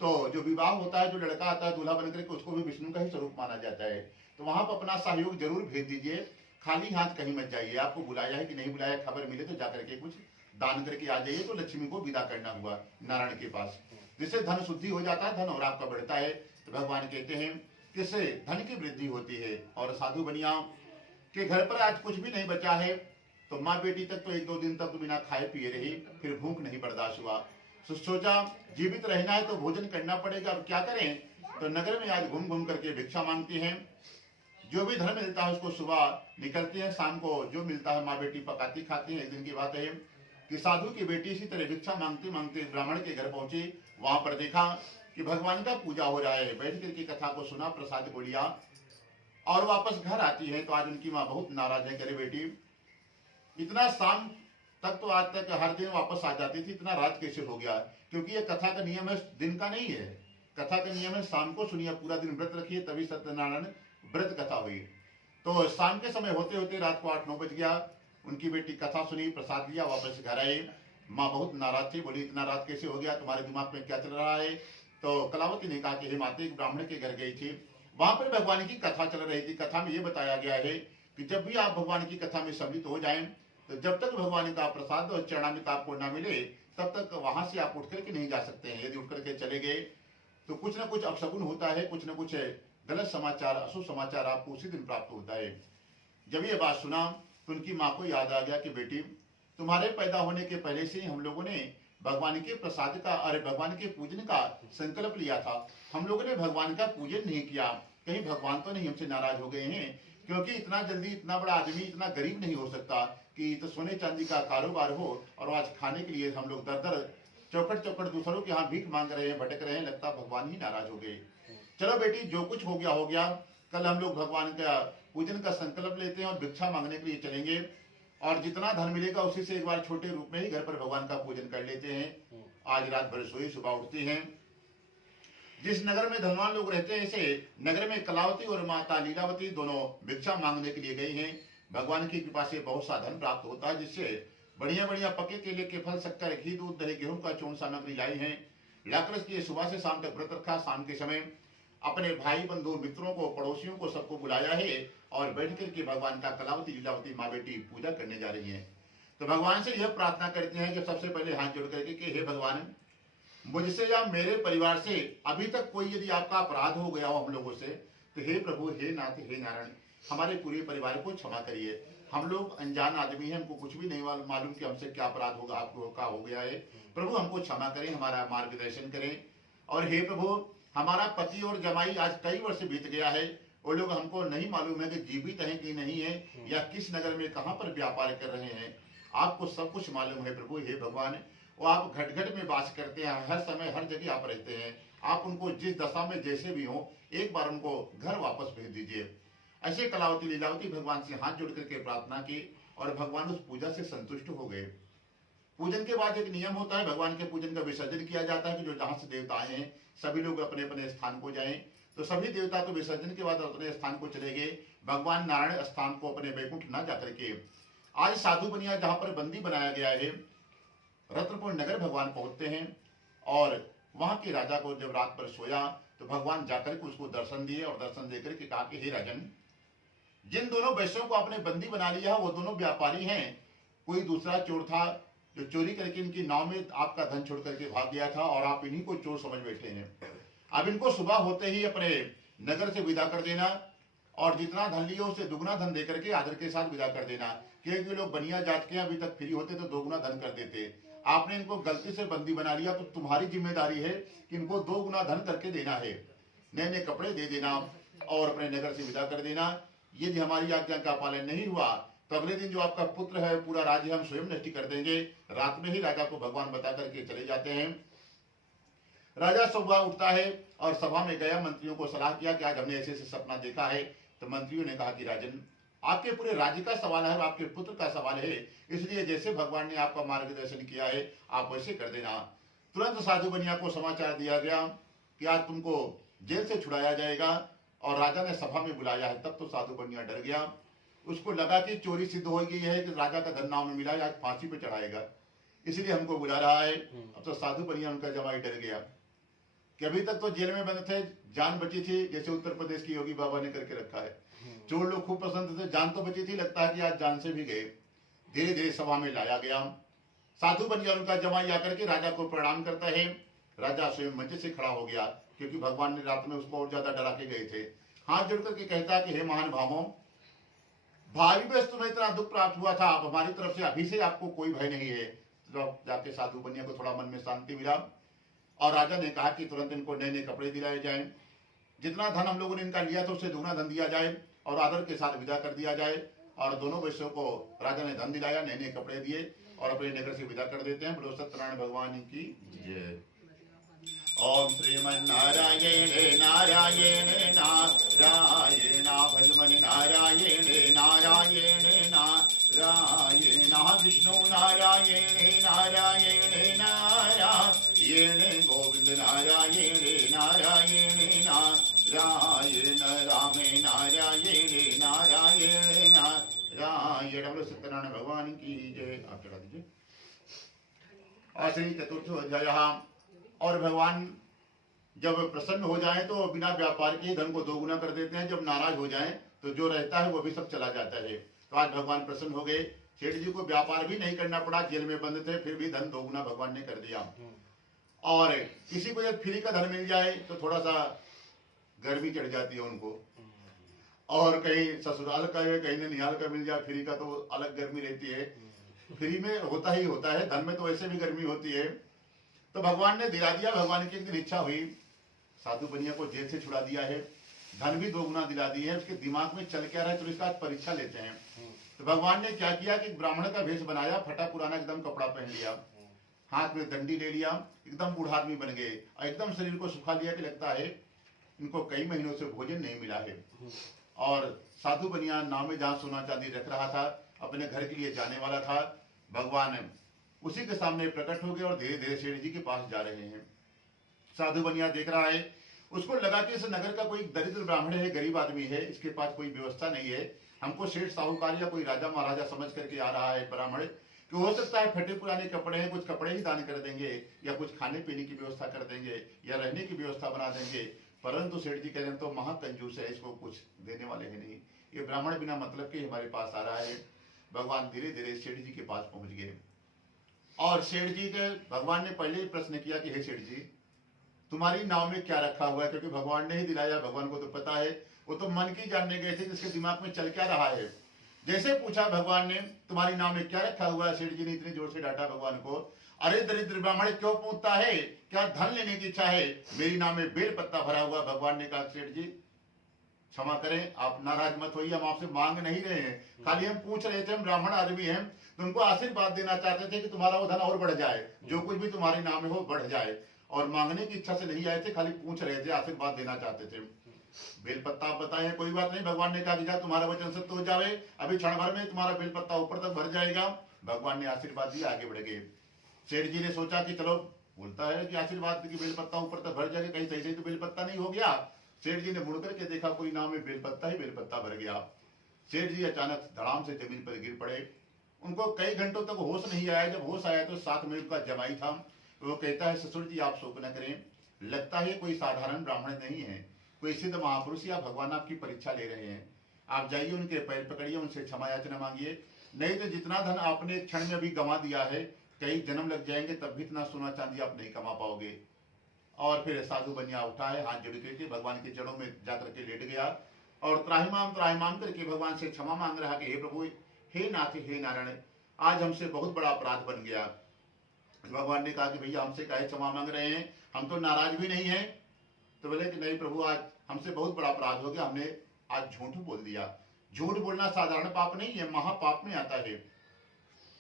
तो जो विवाह होता है, जो लड़का आता है दूल्हा बनकर के, उसको भी विष्णु का ही स्वरूप माना जाता है। तो वहां पर अपना सहयोग जरूर भेज दीजिए, खाली हाथ कहीं मत जाइए। आपको बुलाया है कि नहीं बुलाया, खबर मिले तो जाकर के कुछ दान करके आ जाइए, तो लक्ष्मी को विदा करना हुआ नारायण के पास, जिससे धन शुद्धि हो जाता है, धन और आपका बढ़ता है। तो भगवान कहते हैं किससे धन की वृद्धि होती है। और साधु बनिया के घर पर आज कुछ भी नहीं बचा है, तो माँ बेटी तक तो 1-2 दिन तक तो बिना खाए पिए रही, फिर भूख नहीं बर्दाश्त हुआ। तो सोचा जीवित रहना है तो भोजन करना पड़ेगा, अब क्या करें। तो नगर में आज घूम घूम करके भिक्षा मांगती हैं, जो भी धन मिलता है उसको सुबह निकलती है, शाम को जो मिलता है माँ बेटी पकाती खाती है। एक दिन की बात है कि साधु की बेटी इसी तरह भिक्षा मांगते मांगते ब्राह्मण के घर पहुंची। वहां पर देखा कि भगवान का पूजा हो रहा है, बैठ करके कथा को सुना, प्रसाद को लिया और वापस घर आती है। तो आज उनकी माँ बहुत नाराज है, करे बेटी इतना शाम तक तो आज तक हर दिन वापस आ जाती थी, इतना रात कैसे हो गया। क्योंकि ये कथा का नियम है, दिन का नहीं है। कथा का नियम है शाम को सुनिए, पूरा दिन व्रत रखिए, तभी सत्यनारायण व्रत कथा हुई। तो शाम के समय होते होते रात को 8-9 बज गया। उनकी बेटी कथा सुनी, प्रसाद लिया, वापस घर आए। माँ बहुत नाराज थी, बोली इतना रात कैसे हो गया, तुम्हारे दिमाग में क्या चल रहा है। तो कलावती ने कहा कि हे माता, एक ब्राह्मण के घर गई थी, वहां पर भगवान की कथा चल रही थी। कथा में ये बताया गया है कि जब भी आप भगवान की कथा में सम्मिलित हो जाएं, तो जब तक भगवान का प्रसाद और चरणामृत आपको न मिले तब तक वहां से आप उठ करके नहीं जा सकते हैं। यदि उठ करके चले गए तो कुछ ना कुछ अपशकुन होता है, कुछ ना कुछ गलत समाचार, अशुभ समाचार आपको उसी दिन प्राप्त होता है। जब ये बात सुना तो उनकी माँ को याद आ गया कि बेटी तुम्हारे पैदा होने के पहले से ही हम लोगों ने भगवान के प्रसाद का और भगवान के पूजन का संकल्प लिया था। हम लोगों ने भगवान का पूजन नहीं किया, कहीं भगवान तो नहीं हमसे नाराज हो गए हैं। क्योंकि इतना जल्दी इतना बड़ा आदमी इतना गरीब नहीं हो सकता कि तो सोने चांदी का कारोबार हो और आज खाने के लिए हम लोग दर दर चौकट चौकट दूसरों के यहाँ भीख मांग रहे हैं, भटक रहे हैं, लगता भगवान ही नाराज हो गए। चलो बेटी जो कुछ हो गया, कल हम लोग भगवान का पूजन का संकल्प लेते हैं और भिक्षा मांगने के लिए चलेंगे, और जितना धन मिलेगा उसी से एक बार छोटे रूप में ही घर पर भगवान का पूजन कर लेते हैं। आज रात भर सोई, सुबह उठती हैं। जिस नगर में धनवान लोग रहते हैं, ऐसे नगर में कलावती और माता लीलावती दोनों भिक्षा मांगने के लिए गई हैं। भगवान की कृपा से बहुत सा धन प्राप्त होता है, जिससे बढ़िया बढ़िया पके केले के फल, शक्कर, घी, दूध, दही, गेहूं का चूर्ण सामग्री लाई है। लाकर के सुबह से शाम तक व्रत रखा। शाम के समय अपने भाई बंधु मित्रों को, पड़ोसियों को, सबको बुलाया है और बैठ करके भगवान का कलावती लीलावती माँ बेटी पूजा करने जा रही हैं। तो भगवान से यह प्रार्थना करते हैं कि सबसे पहले हाथ जोड़ करके कि हे भगवान, मुझसे या मेरे परिवार से अभी तक कोई यदि आपका अपराध हो गया हो हम लोगों से, तो हे प्रभु, हे नाथ, हे नारायण, हमारे पूरे परिवार को क्षमा करिए। हम लोग अनजान आदमी हैं, हमको कुछ भी नहीं मालूम कि हमसे क्या अपराध होगा, आपको क्या हो गया है। प्रभु हमको क्षमा करें, हमारा मार्गदर्शन करें। और हे प्रभु, हमारा पति और जमाई आज कई वर्ष बीत गया है, वो लोग हमको नहीं मालूम है कि जीवित हैं कि नहीं है, या किस नगर में कहाँ पर व्यापार कर रहे हैं। आपको सब कुछ मालूम है प्रभु। हे भगवान, वो आप घट घट में वास करते हैं, हर समय हर जगह आप रहते हैं। आप उनको जिस दशा में जैसे भी हो, एक बार उनको घर वापस भेज दीजिए। ऐसे कलावती लीलावती भगवान से हाथ जोड़ करके प्रार्थना की और भगवान उस पूजा से संतुष्ट हो गए। पूजन के बाद एक नियम होता है, भगवान के पूजन का विसर्जन किया जाता है कि जो जहां से देवता आए हैं सभी लोग अपने अपने स्थान को जाएं। तो सभी देवता तो विसर्जन के बाद अपने स्थान को चले गए। भगवान नारायण स्थान को अपने वैकुंठ न जाकर के आज साधु बनिया जहां पर बंदी बनाया गया है, रत्नपुर नगर भगवान पहुंचते हैं। और वहां के राजा को जब रात पर सोया तो भगवान जाकर के उसको दर्शन दिए और दर्शन देकर के कहा कि हे राजन, जिन दोनों वैश्यों को आपने बंदी बना लिया वो दोनों व्यापारी हैं। कोई दूसरा चोर था जो चोरी करके इनकी नाव में आपका धन छोड़ करके भाग गया था और आप इन्हीं को चोर समझ बैठे हैं। अब इनको सुबह होते ही अपने नगर से विदा कर देना और जितना धन लिया उसे दुगना धन देकर के आदर के साथ विदा कर देना। क्योंकि लोग बनिया जात के अभी तक फ्री होते तो दोगुना धन कर देते। आपने इनको गलती से बंदी बना लिया तो तुम्हारी जिम्मेदारी है कि इनको 2 गुना धन करके देना है, नए नए कपड़े दे देना और अपने नगर से विदा कर देना। यदि हमारी आज्ञा का पालन नहीं हुआ तो अगले दिन जो आपका पुत्र है पूरा राज्य हम स्वयं नष्ट कर देंगे। रात में ही राजा को भगवान बता करके चले जाते हैं। राजा सुबह उठता है और सभा में गया, मंत्रियों को सलाह किया कि आज हमने ऐसे ऐसे सपना देखा है। तो मंत्रियों ने कहा कि राजन, आपके पूरे राज्य का सवाल है और आपके पुत्र का सवाल है, इसलिए जैसे भगवान ने आपका मार्गदर्शन किया है आप वैसे कर देना। तुरंत साधु बनिया को समाचार दिया गया कि आज तुमको जेल से छुड़ाया जाएगा और राजा ने सभा में बुलाया है। तब तो साधु बनिया डर गया, उसको लगा कि चोरी सिद्ध हो गई है कि राजा का धन नाव में मिला है, आज फांसी पे चढ़ाएगा, इसलिए हमको बुला रहा है। अब तो साधु बनिया उनका जमाई डर गया कि अभी तक तो जेल में बंद थे, जान बची थी, जैसे उत्तर प्रदेश की योगी बाबा ने करके रखा है। चोर लोग खूब पसंद थे, जान तो बची थी, लगता है कि आज जान से भी गए। धीरे धीरे सभा में लाया गया। साधु बनिया उनका जमाई आकर के राजा को प्रणाम करता है। राजा स्वयं मंच से खड़ा हो गया, क्योंकि भगवान ने रात में उसको और ज्यादा डरा के गए थे। हाथ जोड़ करके कहता कि हे महान भावों, भावी में तुम्हें इतना दुख प्राप्त हुआ था, अब हमारी तरफ से अभी से आपको कोई भय नहीं है। तो जाके साधु बनिया को थोड़ा मन में शांति मिला और राजा ने कहा कि तुरंत इनको नए नए कपड़े दिलाए जाए, जितना धन हम लोगों ने इनका लिया था उससे दुगना धन दिया जाए और आदर के साथ विदा कर दिया जाए। और दोनों वैश्यों को राजा ने धन दिलाया, नए नए कपड़े दिए और अपने नगर से विदा कर देते हैं। बोलो सत्यनारायण भगवान की जय। ओम श्रीमन्नारायण नारायण नारायण भजमन नारायण नारायण नारायण विष्णु नारायण नारायण नारायण गोविंद नारायण नारायण नारायण राम नारायण नारायण नारायण। बोलो सत्यनारायण भगवान की जय। आप चढ़ा दीजिए। श्री चतुर्थोध्याय। और भगवान जब प्रसन्न हो जाए तो बिना व्यापार के धन को दोगुना कर देते हैं, जब नाराज हो जाए तो जो रहता है वो भी सब चला जाता है। तो आज भगवान प्रसन्न हो गए, सेठ जी को व्यापार भी नहीं करना पड़ा, जेल में बंद थे, फिर भी धन दोगुना भगवान ने कर दिया। और किसी को जब फ्री का धन मिल जाए तो थोड़ा सा गर्मी चढ़ जाती है उनको, और कहीं ससुराल का या कहीं ननिहाल का मिल जाए फ्री का तो अलग गर्मी रहती है। फ्री में होता ही होता है, धन में तो वैसे भी गर्मी होती है। तो भगवान ने दिला दिया। भगवान की एक दिन इच्छा हुई, साधु बनिया को जेल से छुड़ा दिया है, धन भी दोगुना दिला दी है, उसके दिमाग में चल क्या रहा है तो इसका परीक्षा लेते हैं। तो भगवान ने क्या किया कि ब्राह्मण का भेष बनाया, फटा पुराना एकदम कपड़ा पहन लिया, हाथ में दंडी ले लिया, एकदम बूढ़ा आदमी बन गए और एकदम शरीर को सुखा लिया कि लगता है इनको कई महीनों से भोजन नहीं मिला है। और साधु बनिया नाव में जहाँ सोना चांदी रख रहा था, अपने घर के लिए जाने वाला था, भगवान उसी के सामने प्रकट हो गए और धीरे धीरे सेठ जी के पास जा रहे हैं। साधु बनिया देख रहा है, उसको लगा कि इस नगर का कोई दरिद्र ब्राह्मण है, गरीब आदमी है, इसके पास कोई व्यवस्था नहीं है, हमको सेठ साहूकार या कोई राजा महाराजा समझ करके आ रहा है ब्राह्मण, कि हो सकता है फटे पुराने कपड़े हैं, कुछ कपड़े ही दान कर देंगे या कुछ खाने पीने की व्यवस्था कर देंगे या रहने की व्यवस्था बना देंगे। परंतु सेठ जी कह रहे हैं तो महाकंजूस है, इसको कुछ देने वाले हैं नहीं, ये ब्राह्मण बिना मतलब के हमारे पास आ रहा है। भगवान धीरे धीरे सेठ जी के पास पहुंच गए और सेठ जी के भगवान ने पहले ही प्रश्न किया कि हे सेठ जी, तुम्हारी नाव में क्या रखा हुआ है, क्योंकि भगवान ने ही दिलाया, भगवान को तो पता है, वो तो मन की जानने गए थे जिसके दिमाग में चल क्या रहा है। जैसे पूछा भगवान ने तुम्हारी नाव में क्या रखा हुआ है, सेठ जी ने इतनी जोर से डांटा भगवान को, अरे दरिद्र ब्राह्मण क्यों पूछता है, क्या धन लेने की इच्छा है, मेरी नाव में बेल पत्ता भरा हुआ। भगवान ने कहा सेठ जी क्षमा करें, आप नाराज मत होइए, हम आपसे मांग नहीं रहे हैं, खाली हम पूछ रहे थे, हम ब्राह्मण आदमी हैं, तुमको आशीर्वाद देना चाहते थे कि तुम्हारा वो धन और बढ़ जाए, जो कुछ भी तुम्हारे नाम में हो बढ़ जाए, और मांगने की इच्छा से नहीं आए थे, खाली पूछ रहे थे, आशीर्वाद देना चाहते थे। बेल पत्ता आप बताए, कोई बात नहीं। भगवान ने कहा कि जा तुम्हारा वचन सत्य हो जावे, अभी क्षण भर में तुम्हारा बेल पत्ता ऊपर तक भर जाएगा। भगवान ने आशीर्वाद दिया, आगे बढ़ गए। सेठ जी ने सोचा कि चलो बोलता है कि आशीर्वाद की बेल पत्ता ऊपर तक भर जाएगा, कहीं सही सही तो बेल पत्ता नहीं हो गया। सेठ जी ने मुड़ करके देखा, कोई नाम में बेल पत्ता ही बेल पत्ता भर गया। सेठ जी अचानक धड़ाम से जमीन पर गिर पड़े, उनको कई घंटों तक होश नहीं आया। जब होश आया तो साथ में उनका जमाई था, वो कहता है ससुर जी आप शोक न करें, लगता है कोई साधारण ब्राह्मण नहीं है, कोई सिद्ध महापुरुष या भगवान आपकी परीक्षा ले रहे हैं, आप जाइए उनके पैर पकड़िए, उनसे क्षमा याचना मांगिए, नहीं तो जितना धन आपने क्षण में अभी गंवा दिया है, कई जन्म लग जाएंगे तब भी इतना सोना चांदी आप नहीं कमा पाओगे। और फिर साधु बनिया उठा है, हाथ जोड़ करके भगवान के जड़ों में जाकर के लेट गया और त्राहिमाम करके भगवान से क्षमा मांग रहा कि हे प्रभु, हे नाथ, हे नारायण, आज हमसे बहुत बड़ा अपराध बन गया। भगवान ने कहा कि भैया हमसे काहे क्षमा मांग रहे हैं, हम तो नाराज भी नहीं है। तो बोले कि नहीं प्रभु, आज हमसे बहुत बड़ा अपराध हो गया, हमने आज झूठ बोल दिया। झूठ बोलना साधारण पाप नहीं, ये महापाप में आता है।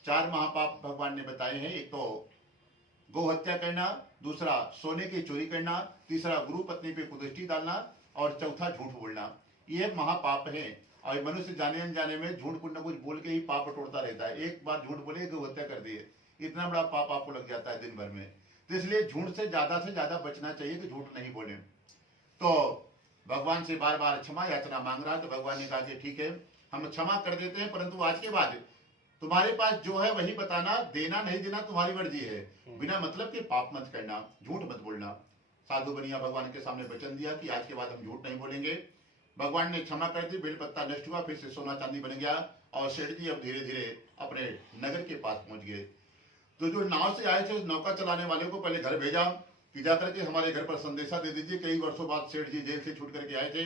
4 महापाप भगवान ने बताए हैं। एक तो गौ हत्या करना, दूसरा सोने की चोरी करना, तीसरा गुरु पत्नी पे कुदृष्टि डालना और चौथा झूठ बोलना। ये महापाप है। और मनुष्य जाने अनजाने में झूठ कुछ न कुछ बोल के ही पाप तोड़ता रहता है। एक बार झूठ बोले गौ हत्या कर दिए, इतना बड़ा पाप आपको लग जाता है दिन भर में। तो इसलिए झूठ से ज्यादा बचना चाहिए कि झूठ नहीं बोले। तो भगवान से बार बार क्षमा याचना मांग रहा, तो भगवान ने कहा कि ठीक है, हम क्षमा कर देते हैं, परंतु आज के बाद तुम्हारे पास जो है वही बताना, देना नहीं देना तुम्हारी मर्जी है। बिना मतलब के पाप मत करना, झूठ मत बोलना। साधु बनिया भगवान के सामने वचन दिया कि आज के बाद हम झूठ नहीं बोलेंगे। भगवान ने क्षमा कर दी, बेलपत्ता नष्ट हुआ, फिर से सोना चांदी बन गया और सेठ जी अब धीरे धीरे अपने नगर के पास पहुंच गए। तो जो नाव से आए थे उस नौका चलाने वाले को पहले घर भेजा कि जाकर के हमारे घर पर संदेशा दे दीजिए, कई वर्षों बाद सेठ जी जेल से छूट करके आए थे,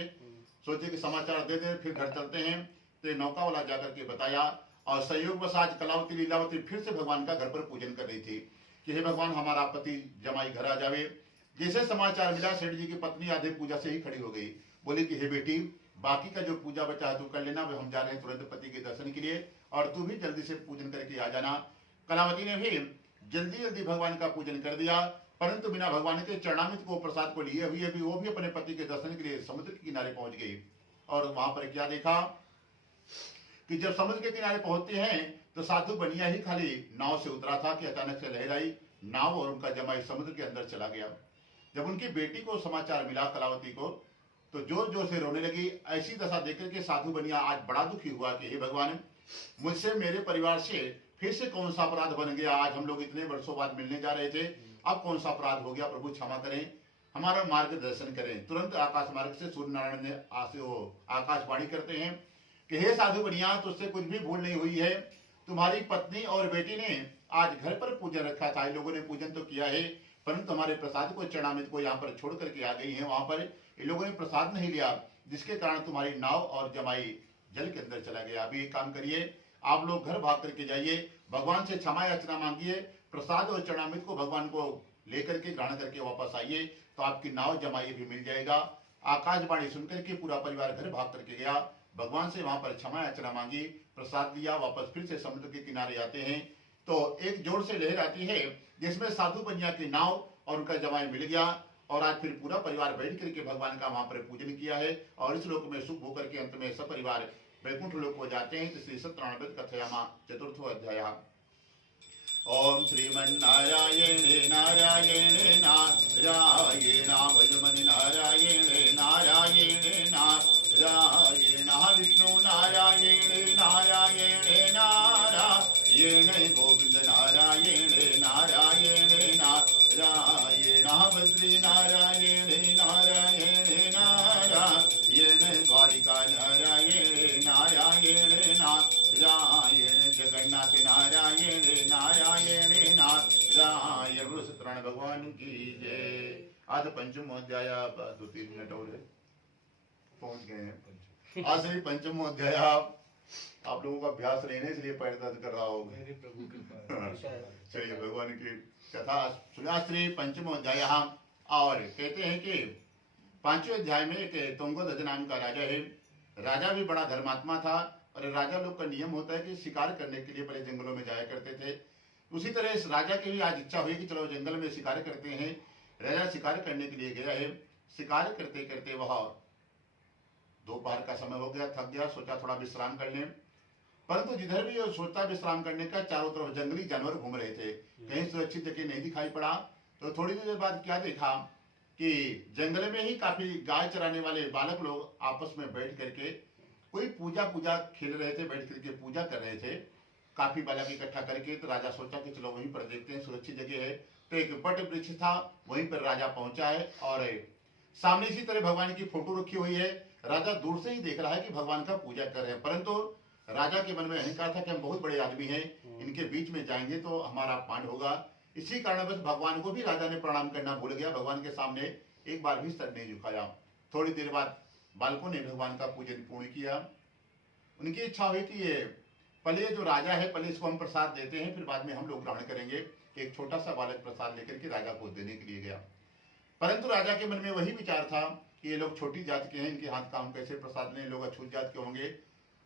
सोचे कि समाचार दे दें फिर घर चलते हैं। तो नौका वाला जाकर के बताया और संयोग बस आज कलावती लीलावती फिर से भगवान का घर पर पूजन कर रही थी कि हे भगवान हमारा पति जमाई घर आ जावे। जैसे समाचार मिला सेठ जी की पत्नी आधे पूजा से ही खड़ी हो गई, बोली कि हे बेटी बाकी का जो पूजा बचा है तू कर लेना, हम जा रहे हैं तुरंत पति के दर्शन के लिए और तू भी जल्दी से पूजन करके आ जाना। कलावती ने भी जल्दी जल्दी भगवान का पूजन कर दिया, परंतु बिना भगवान के चरणामृत को प्रसाद को लिए हुए भी वो भी अपने पति के दर्शन के लिए समुद्र के किनारे पहुंच गई। और वहां पर क्या देखा कि जब समुद्र के किनारे पहुंचते हैं तो साधु बनिया ही खाली नाव से उतरा था कि अचानक से लहर आई, नाव और उनका जमाई समुद्र के अंदर चला गया। जब उनकी बेटी को समाचार मिला कलावती को तो जोर जोर से रोने लगी। ऐसी दशा देखकर के साधु बनिया आज बड़ा दुखी हुआ कि हे भगवान मुझसे मेरे परिवार से फिर से कौन सा अपराध बन गया। आज हम लोग इतने वर्षों बाद मिलने जा रहे थे, अब कौन सा अपराध हो गया। प्रभु क्षमा करें, हमारा मार्गदर्शन करें। तुरंत आकाश मार्ग से सूर्य नारायण ने आकाशवाणी करते हैं कि हे साधु बनिया तुझसे कुछ भी भूल नहीं हुई है। तुम्हारी पत्नी और बेटी ने आज घर पर पूजन रखा था, इन लोगों ने पूजन तो किया है परंतु हमारे प्रसाद को चरणामृत को यहाँ पर छोड़ करके आ गई है। वहां पर इन लोगों ने प्रसाद नहीं लिया जिसके कारण तुम्हारी नाव और जमाई जल के अंदर चला गया। अभी एक काम करिए, आप लोग घर भाग करके जाइए, भगवान से क्षमा याचना मांगिए, प्रसाद और चरणामृत को भगवान को लेकर के ग्रहण करके वापस आइए तो आपकी नाव जमाई भी मिल जाएगा। आकाशवाणी सुनकर के पूरा परिवार घर भाग करके गया, भगवान से वहां पर क्षमा याचना मांगी, प्रसाद दिया, वापस फिर से समुद्र के किनारे आते हैं तो एक जोर से लहर आती है जिसमें साधु बनिया की नाव और उनका जमाई मिल गया। और आज फिर पूरा परिवार बैठ करके भगवान का वहां पर पूजन किया है और इस लोक में सुख होकर के अंत में सब परिवार वैकुंठ लोक को जाते हैं। तो श्री सत्यनारायण कथयामा चतुर्थो अध्याय। ओम श्रीमन्नारायणे नारायणे नारायण भजमनि नारायणे नारायणे नारायण विष्णु नारायणे नारायणे नारायण गोविंद नारायणे नारायणे नारायण बद्री नारायणे नारायणे नारायण द्वारिका नारायणे नारायणे नारायण जगन्नाथ नारायणे नारायणे नारायण। बोलो सत्यनारायण भगवान की जय। आज पंचम अध्याय 2-3 मिनट और पहुंच गए हैं। आज से पंचम अध्याय आप लोगों का अभ्यास रहने इसलिए पैर दर्द कर रहा होगा। चलिए भगवान की कथा सुना। श्री पंचम अध्याय। और कहते हैं कि 5वें अध्याय में एक तुंगोदत्त नाम का राजा है। राजा भी बड़ा धर्मात्मा था और राजा लोग का नियम होता है कि शिकार करने के लिए पहले जंगलों में जाया करते थे। उसी तरह इस राजा की भी आज इच्छा हुई कि चलो जंगल में शिकार करते हैं। राजा शिकार करने के लिए गया है। शिकार करते करते वह दोपहर का समय हो गया, थक गया, सोचा थोड़ा विश्राम कर लें। परंतु जिधर भी सोचता विश्राम करने का, चारों तरफ जंगली जानवर घूम रहे थे, कहीं सुरक्षित जगह नहीं दिखाई पड़ा। तो थोड़ी देर बाद क्या देखा कि जंगल में ही काफी गाय चराने वाले बालक लोग आपस में बैठ करके कोई पूजा खेल रहे थे, बैठ करके पूजा कर रहे थे काफी बालक इकट्ठा करके। तो राजा सोचा कि चलो वहीं पर देखते हैं, सुरक्षित जगह है। तो एक बट वृक्ष था, वहीं पर राजा पहुंचा है और सामने इसी तरह भगवान की फोटो रखी हुई है। राजा दूर से ही देख रहा है कि भगवान का पूजा कर रहे हैं, परंतु राजा के मन में अहंकार था कि हम बहुत बड़े आदमी हैं, इनके बीच में जाएंगे तो हमारा अपमान होगा। इसी कारणवश भगवान को भी राजा ने प्रणाम करना भूल गया, भगवान के सामने एक बार भी सर नहीं झुकाया। थोड़ी देर बाद बालकों ने भगवान का पूजन पूर्ण किया। उनकी इच्छा हुई कि ये पहले जो राजा है पहले इसको हम प्रसाद देते हैं, फिर बाद में हम लोग ग्रहण करेंगे। एक छोटा सा बालक प्रसाद लेकर के राजा को देने के लिए गया, परंतु राजा के मन में वही विचार था कि ये लोग छोटी जात के हैं, इनके हाथ का हम कैसे प्रसाद लें, लोग अछूत जात के होंगे।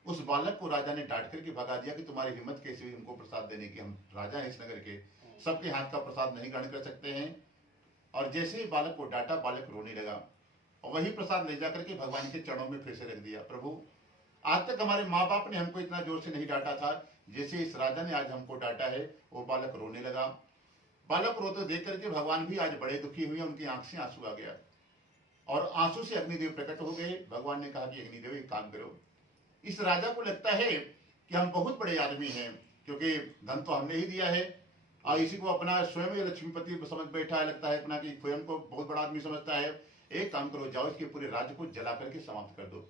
उस बालक को राजा ने डांट करके भगा दिया कि तुम्हारी हिम्मत कैसे हुई हमको प्रसाद देने की, हम राजा हैं इस नगर के, सबके हाथ का प्रसाद नहीं ग्रहण कर सकते हैं। और जैसे ही बालक को डांटा, बालक रोने लगा और वही प्रसाद ले जाकर के भगवान के चरणों में फिर से रख दिया। प्रभु, आज तक हमारे माँ बाप ने हमको इतना जोर से नहीं डांटा था, जैसे इस राजा ने आज हमको डांटा है। वो बालक रोने लगा। बालक रोते देख करके भगवान भी आज बड़े दुखी हुए, उनकी आंख से आंसू आ गया और आंसू से अग्निदेव प्रकट हो गए। भगवान ने कहा कि अग्निदेव एक काम करो, इस राजा को लगता है कि हम बहुत बड़े आदमी हैं, क्योंकि धन तो हमने ही दिया है और इसी को अपना स्वयं लक्ष्मीपति समझ बैठा है, लगता है अपना कि स्वयं को बहुत बड़ा आदमी समझता है। एक काम करो, जाओ इसके पूरे राज्य को जला करके समाप्त कर दो।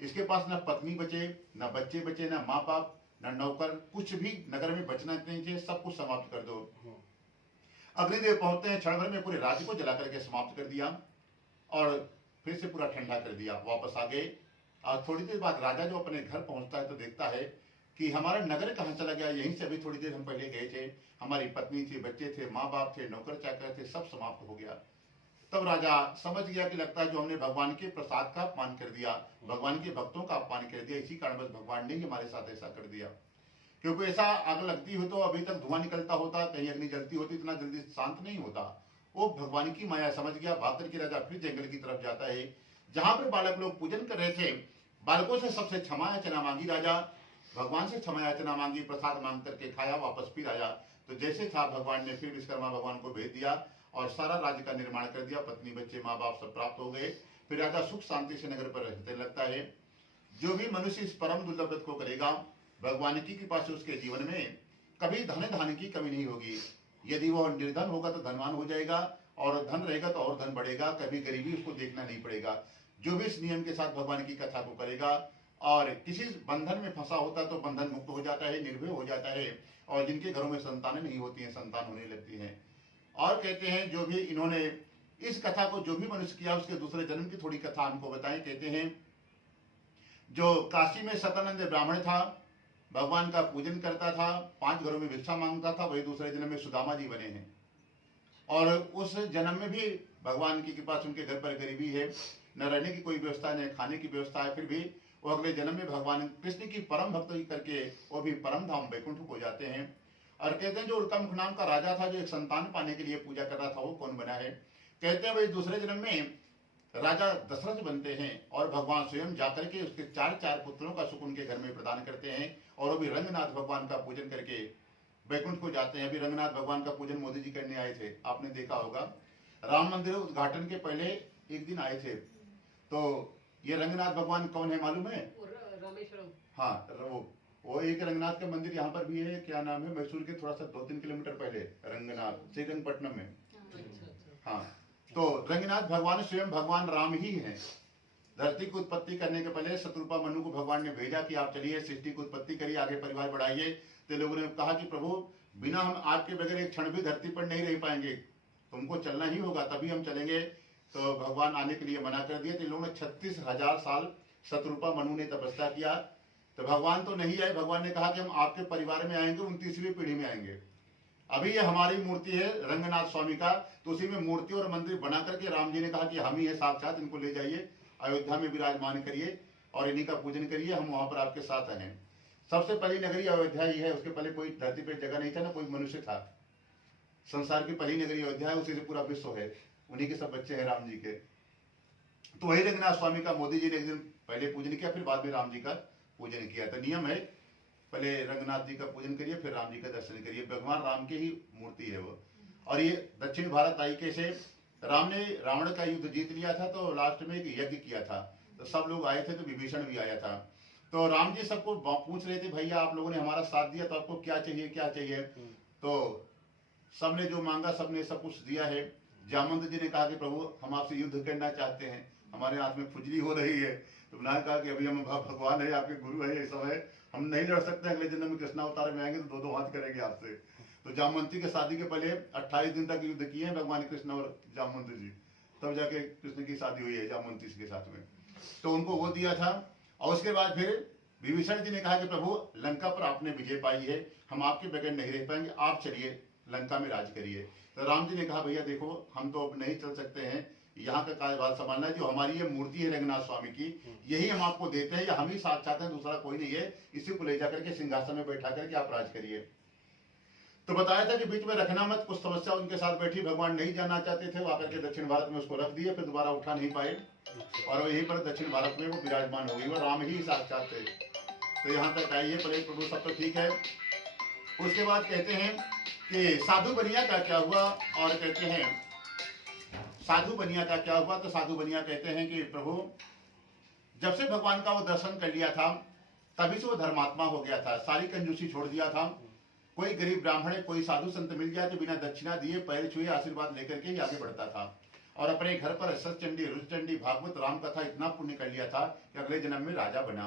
इसके पास न पत्नी बचे, न बच्चे बचे, न माँ बाप, न नौकर, कुछ भी नगर में बचना नहीं चाहिए, सब कुछ समाप्त कर दो। अग्निदेव पहुंचते हैं, क्षण भर में पूरे राज्य को जला करके समाप्त कर दिया और फिर से पूरा ठंडा कर दिया, वापस आ गए। और थोड़ी देर बाद राजा जो अपने घर पहुंचता है तो देखता है कि हमारा नगर कहाँ चला गया, यहीं से अभी थोड़ी देर हम पहले गए थे, हमारी पत्नी थी, बच्चे थे, माँ बाप थे, नौकर चाकर थे, सब समाप्त हो गया। तब राजा समझ गया कि लगता है जो हमने भगवान के प्रसाद का अपमान कर दिया, भगवान के भक्तों का अपमान कर दिया, इसी कारणवश भगवान ने ही हमारे साथ ऐसा कर दिया। क्योंकि ऐसा आग लगती हो तो अभी तक धुआं निकलता होता, कहीं अग्नि जलती होती, इतना जल्दी शांत नहीं होता। वो भगवान की माया समझ गया। भाग करके राजा फिर जंगल की तरफ जाता है, जहां पर बालक लोग पूजन कर रहे थे। बालकों से सबसे क्षमा याचना मांगी राजा, भगवान से क्षमा याचना मांगी, प्रसाद मांग करके खाया, वापस फिर आया। तो जैसे था भगवान ने फिर विश्वकर्मा भगवान को भेज दिया और सारा राज्य का निर्माण कर दिया। पत्नी बच्चे माँ बाप सब प्राप्त हो गए। फिर राजा सुख शांति से नगर पर रहते लगता है। जो भी मनुष्य इस परम दुर्लभ व्रत को करेगा, भगवान की कृपा से उसके जीवन में कभी धन धान्य की कमी नहीं होगी। यदि वह निर्धन होगा तो धनवान हो जाएगा और धन रहेगा तो और धन बढ़ेगा, कभी गरीबी उसको देखना नहीं पड़ेगा। जो भी इस नियम के साथ भगवान की कथा को करेगा और किसी बंधन में फंसा होता तो बंधन मुक्त हो जाता है, निर्भय हो जाता है। और जिनके घरों में संतानें नहीं होती हैं, संतान होने लगती हैं। और कहते हैं जो भी इन्होंने इस कथा को जो भी मनुष्य किया उसके दूसरे जन्म की थोड़ी कथा हमको बताएं। कहते हैं जो काशी में सतानंद ब्राह्मण था, भगवान का पूजन करता था, 5 घरों में भिक्षा मांगता था, वही दूसरे जन्म में सुदामा जी बने हैं। और उस जन्म में भी भगवान की कृपा से उनके घर पर गरीबी है, न रहने की कोई व्यवस्था, न खाने की व्यवस्था है, फिर भी वो अगले जन्म में भगवान कृष्ण की परम भक्ति करके वो भी परम धाम वैकुंठ को जाते हैं। और कहते हैं जो उल्कामुख नाम का राजा था, जो एक संतान पाने के लिए पूजा कर रहा था, वो कौन बना है? कहते हैं वही दूसरे जन्म में राजा दशरथ बनते हैं और भगवान स्वयं जाकर के उसके 4 पुत्रों का सुख उनके घर में प्रदान करते हैं और वो भी रंगनाथ भगवान का पूजन करके वैकुंठ को जाते हैं। अभी रंगनाथ भगवान का पूजन मोदी जी करने आए थे, आपने देखा होगा। राम मंदिर उद्घाटन के पहले एक दिन आए थे। तो ये रंगनाथ भगवान कौन है मालूम है? रामेश्वरम। हाँ, वो एक रंगनाथ का मंदिर यहाँ पर भी है। क्या नाम है? मैसूर के थोड़ा सा 2-3 किलोमीटर पहले रंगनाथ, श्रीरंगपट्टनम में। हाँ, तो रंगनाथ भगवान स्वयं भगवान राम ही हैं। धरती की उत्पत्ति करने के पहले शत्रुपा मनु को भगवान ने भेजा कि आप चलिए सृष्टि की उत्पत्ति करिए, आगे परिवार बढ़ाइए। तो लोगों ने कहा कि प्रभु बिना हम आपके बगैर एक क्षण भी धरती पर नहीं रह पाएंगे, तुमको चलना ही होगा तभी हम चलेंगे। तो भगवान आने के लिए मना कर दिया। तो इन लोगों ने 36,000 साल शत्रुपा मनु ने तपस्या किया। तो भगवान तो नहीं आए। भगवान ने कहा कि हम आपके परिवार में आएंगे, 29वीं पीढ़ी में आएंगे। अभी ये हमारी मूर्ति है रंगनाथ स्वामी का, तो उसी में मूर्ति और मंदिर बना करके राम जी ने कहा कि हम ही है साक्षात, इनको ले जाइए अयोध्या में विराजमान करिए और इन्हीं का पूजन करिए, हम वहां पर आपके साथ हैं। सबसे पहली नगरी अयोध्या ही है, उसके पहले कोई धरती पे जगह नहीं था, ना कोई मनुष्य था। संसार की पहली नगरी अयोध्या है, उसी से पूरा विश्व है, उन्हीं के सब बच्चे हैं राम जी के। तो वही रंगनाथ स्वामी का मोदी जी ने एक दिन पहले पूजन किया, फिर बाद में राम जी का पूजन किया। तो नियम है पहले रंगनाथ जी का पूजन करिए फिर राम जी का दर्शन करिए। भगवान राम की ही मूर्ति है वो। और ये दक्षिण भारत आई कैसे? राम ने रावण का युद्ध जीत लिया था, तो लास्ट में एक यज्ञ किया था, तो सब लोग आए थे, तो विभीषण भी आया था। तो राम जी सबको पूछ रहे थे, भैया आप लोगों ने हमारा साथ दिया तो आपको क्या चाहिए, क्या चाहिए? तो सबने जो मांगा सबने सब कुछ दिया है। जामवंत जी ने कहा कि प्रभु हम आपसे युद्ध करना चाहते हैं, हमारे हाथ में खुजली हो रही है। तो उन्होंने कहा कि अभी हम भगवान है, आपके गुरु है, ये सब है, हम नहीं लड़ सकते, अगले जन्म में कृष्ण अवतार में आएंगे तो 2-2 हाथ करेंगे आपसे। तो जामवंती के शादी के पहले 28 दिन तक युद्ध किए हैं भगवान कृष्ण और जामवंत जी, तब जाके कृष्ण की शादी हुई है जामवंती के साथ में। तो उनको वो दिया था। और उसके बाद फिर विभीषण जी ने कहा कि प्रभु लंका पर आपने विजय पाई है, हम आपके बगैर नहीं रह पाएंगे, आप चलिए लंका में राज करिए। तो राम जी ने कहा भैया देखो हम तो अब नहीं चल सकते हैं, यहाँ का कार्यभार संभालना है। जो हमारी ये मूर्ति है रंगनाथ स्वामी की, यही हम आपको देते हैं, या हम ही साथ चाहते हैं, दूसरा कोई नहीं है। इसी को ले जाकर के सिंहासन में बैठा करके आप राज करिए। तो बताया था कि बीच में रखना मत। कुछ समस्या उनके साथ बैठी, भगवान नहीं जाना चाहते थे, वो आकर के दक्षिण भारत में उसको रख दिए, फिर दोबारा उठा नहीं पाए और यहीं पर दक्षिण भारत में वो विराजमान हो गई। वो राम ही साक्षात थे। तो यहाँ तक आइए, प्रेम प्रभु सब तो ठीक है। उसके बाद कहते हैं कि साधु बनिया का क्या हुआ, और कहते हैं साधु बनिया का क्या हुआ। तो साधु बनिया कहते हैं कि प्रभु जब से भगवान का वो दर्शन कर लिया था, तभी से वो धर्मात्मा हो गया था, सारी कंजूसी छोड़ दिया था। कोई गरीब ब्राह्मण, कोई साधु संत मिल जाए तो बिना दक्षिणा दिए पैर छुए आशीर्वाद लेकर के ही आगे बढ़ता था। और अपने घर पर सतचंडी, रुद्रचंडी, भागवत, राम कथा इतना पुण्य कर लिया था कि अगले जन्म में राजा बना।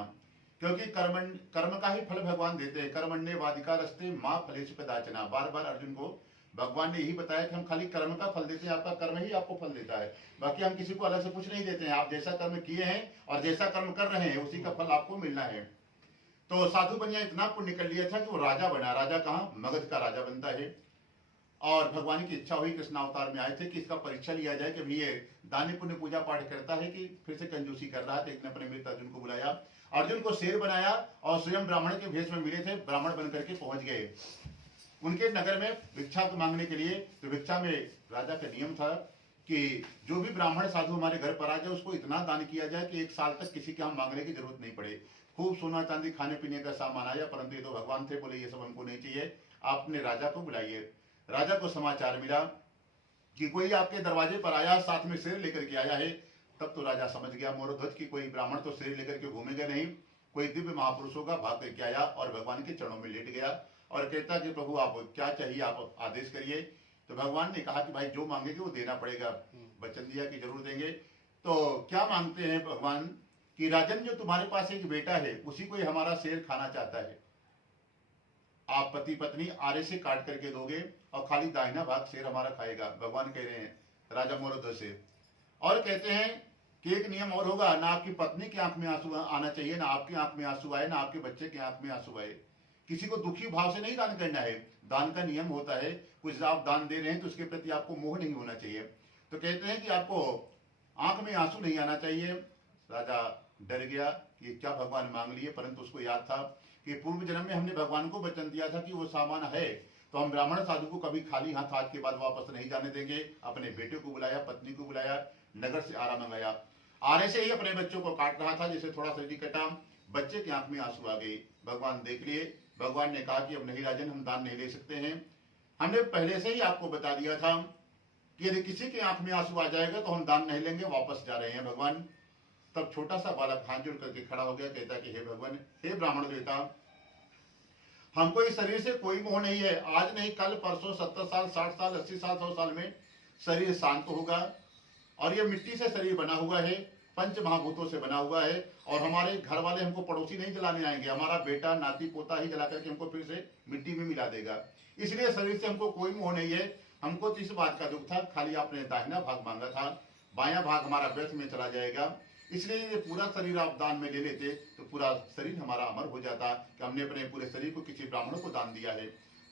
क्योंकि कर्म का ही फल भगवान देते हैं। कर्मण्ये वाधिकारस्ते मां फलेषु कदाचन। बार बार अर्जुन को भगवान ने यही बताया कि हम खाली कर्म का फल देते हैं, आपका कर्म ही आपको फल देता है, बाकी हम किसी को अलग से कुछ नहीं देते हैं। आप जैसा कर्म किए हैं और जैसा कर्म कर रहे हैं उसी का फल आपको मिलना है। तो साधु बनिया इतना पुण्य कर लिया था कि वो राजा बना। राजा कहाँ, मगध का राजा बनता है। और भगवान की इच्छा हुई, कृष्ण अवतार में आए थे कि इसका परीक्षा लिया जाए कि ये दान पुण्य पूजा पाठ करता है कि फिर से कंजूसी कर रहा है। तो एक ने अपने मित्र अर्जुन को बुलाया, अर्जुन को शेर बनाया और स्वयं ब्राह्मण के भेष में मिले थे, ब्राह्मण बनकर के पहुंच गए उनके नगर में भिक्षा मांगने के लिए। तो भिक्षा में राजा का नियम था कि जो भी ब्राह्मण साधु हमारे घर पर आ जाए उसको इतना दान किया जाए कि 1 साल तक किसी के हम मांगने की जरूरत नहीं पड़े। खूब सोना चांदी खाने पीने का सामान आया, परंतु ये तो भगवान थे, बोले ये सब हमको नहीं चाहिए, आपने राजा को बुलाइए। राजा को समाचार मिला कि कोई आपके दरवाजे पर आया, साथ में शेर लेकर के आया है। तब तो राजा समझ गया मोरध्वज की कोई ब्राह्मण तो शेर लेकर के घूमेगा नहीं, कोई दिव्य महापुरुष होगा। भाग करके आया और भगवान के चरणों में लेट गया और कहता कि प्रभु आप क्या चाहिए, आप आदेश करिए। तो भगवान ने कहा कि भाई जो मांगेगे वो देना पड़ेगा। वचन दिया कि जरूर देंगे। तो क्या मांगते हैं भगवान कि राजन जो तुम्हारे पास एक बेटा है उसी को हमारा शेर खाना चाहता है, आप पति पत्नी आरे से काट करके दोगे और खाली दाहिना भाग शेर हमारा खाएगा। भगवान कह रहे हैं राजा मोरध्वज से। और कहते हैं कि एक नियम और होगा, ना आपकी पत्नी की आंख में आंसू आना चाहिए, ना आपकी आंख में आंसू आए, ना आपके बच्चे की आंख में आंसू आए। किसी को दुखी भाव से नहीं दान करना है। दान का नियम होता है, कुछ आप दान दे रहे हैं तो उसके प्रति आपको मोह नहीं होना चाहिए। तो कहते हैं कि आपको आंख में आंसू नहीं आना चाहिए। राजा डर गया कि क्या भगवान मांग लिए, परंतु उसको याद था कि पूर्व जन्म में हमने भगवान को वचन दिया था कि वो सामान है तो हम ब्राह्मण साधु को कभी खाली हाथ आज के बाद वापस नहीं जाने देंगे। अपने बेटे को बुलाया, पत्नी को बुलाया, नगर से आरा मंगाया। आरे से ही अपने बच्चों को काट रहा था, जैसे थोड़ा शरीर कटा, बच्चे की आंख में आंसू आ गई। भगवान देख लिए। भगवान ने कहा कि अब नहीं राजन, हम दान नहीं ले सकते हैं। हमने पहले से ही आपको बता दिया था कि यदि किसी की आंख में आंसू आ जाएगा तो हम दान नहीं लेंगे, वापस जा रहे हैं भगवान। तब छोटा सा बालक हाथ जोड़ करके खड़ा हो गया, कहता कि हे भगवान, हे ब्राह्मण देवता, हमको इस शरीर से कोई मोह नहीं है। आज नहीं कल परसों 70 साल 60 साल 80 साल 100 साल में शरीर शांत होगा। और ये मिट्टी से शरीर बना हुआ है, पंच महाभूतों से बना हुआ है। और हमारे घर वाले हमको पड़ोसी नहीं जलाने आएंगे, हमारा बेटा नाती पोता ही जला करके हमको फिर से मिट्टी में मिला देगा। इसलिए शरीर से हमको कोई मोह नहीं है। हमको तो इस बात का दुख था, खाली आपने दाहिना भाग मांगा था, बायां भाग हमारा व्यर्थ में चला जाएगा। इसलिए ये पूरा शरीर आप दान में ले लेते तो पूरा शरीर हमारा अमर हो जाता कि हमने अपने पूरे शरीर को किसी ब्राह्मण को दान दिया है।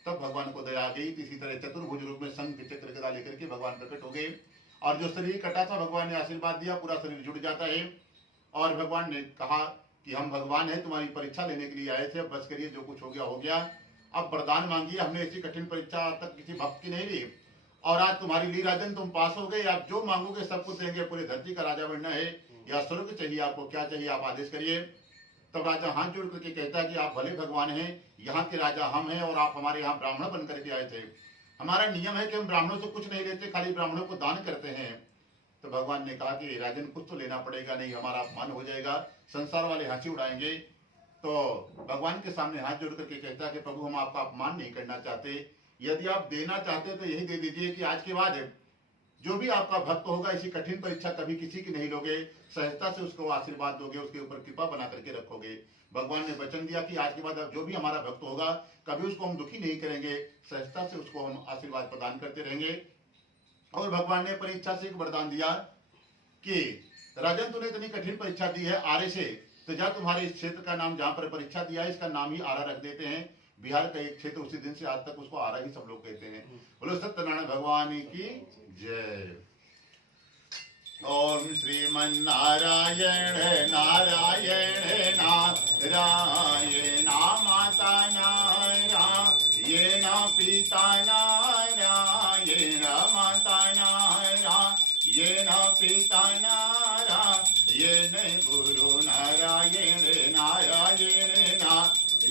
तब भगवान को दया आ गई। इसी तरह चतुर्भुज रूप में शंख चक्र गदा लेकर के भगवान प्रकट हो गए और जो शरीर कटा था भगवान ने आशीर्वाद दिया, पूरा शरीर जुड़ जाता है। और भगवान ने कहा कि हम भगवान हैं, तुम्हारी परीक्षा लेने के लिए आए थे, अब बस करिए, जो कुछ हो गया हो गया। अब वरदान मांगिए, हमने ऐसी कठिन परीक्षा आज तक किसी भक्त की नहीं ली और आज तुम्हारी ली राजन, तुम पास हो गए। आप जो मांगोगे सब कुछ देंगे, पूरी धरती का राजा बनना है या स्वर्ग चाहिए, आपको क्या चाहिए आप आदेश करिए। तब राजा हाथ जोड़ करके कहता है कि आप भले भगवान हैं, यहाँ के राजा हम हैं और आप हमारे यहाँ ब्राह्मण बन करके आए थे। हमारा नियम है कि हम ब्राह्मणों से कुछ नहीं लेते, खाली ब्राह्मणों को दान करते हैं। तो भगवान ने कहा कि राजन कुछ तो लेना पड़ेगा, नहीं हमारा अपमान हो जाएगा, संसार वाले हंसी उड़ाएंगे। तो भगवान के सामने हाथ जोड़ करके कहता है कि प्रभु हम आपका अपमान नहीं करना चाहते, यदि आप देना चाहते तो यही दे दीजिए कि आज के बाद जो भी आपका भक्त होगा इसी कठिन परीक्षा कभी किसी की नहीं लोगे, सहजता से उसको आशीर्वाद दोगे, उसके ऊपर कृपा बना करके रखोगे। भगवान ने वचन दिया कि आज के बाद जो भी हमारा भक्त होगा कभी उसको हम दुखी नहीं करेंगे, सहजता से उसको हम आशीर्वाद प्रदान करते रहेंगे। और भगवान ने परीक्षा से एक वरदान दिया कि राजन तूने इतनी कठिन परीक्षा दी है आरे से, तो जा तुम्हारे इस क्षेत्र का नाम जहां पर परीक्षा दिया है इसका नाम ही आरा रख देते हैं। बिहार का एक क्षेत्र उसी दिन से आज तक उसको आरा ही सब लोग कहते हैं। बोलो सत्यनारायण भगवान की जय। ओम श्रीमन्नारायण नारायण नारायण माता नारायण पिता नारायण माता नारायण पिता नारायण गुरु नारायण नारायण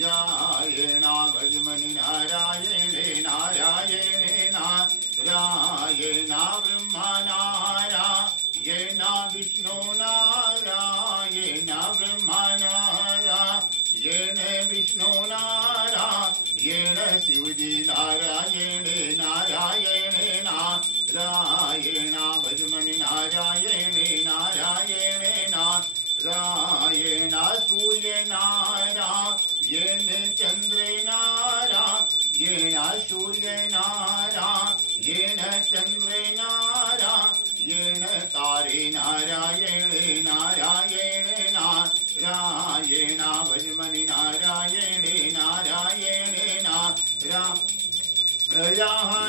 नारायण भजमनि नारायण नारायण नारायण ब्रह्मा नारायण विष्णु नारायण ब्रह्मा नारायण विष्णु नारायण शिवजी नारायण नारायण नारायण भजमनि नारायण नारायण नारायण सूर्य नारायण चंद्र नारायण सूर्य नारायण चंद्र नारायण तारे नारायण नारायण नारायण भजमनि नारायण नारायण नारायण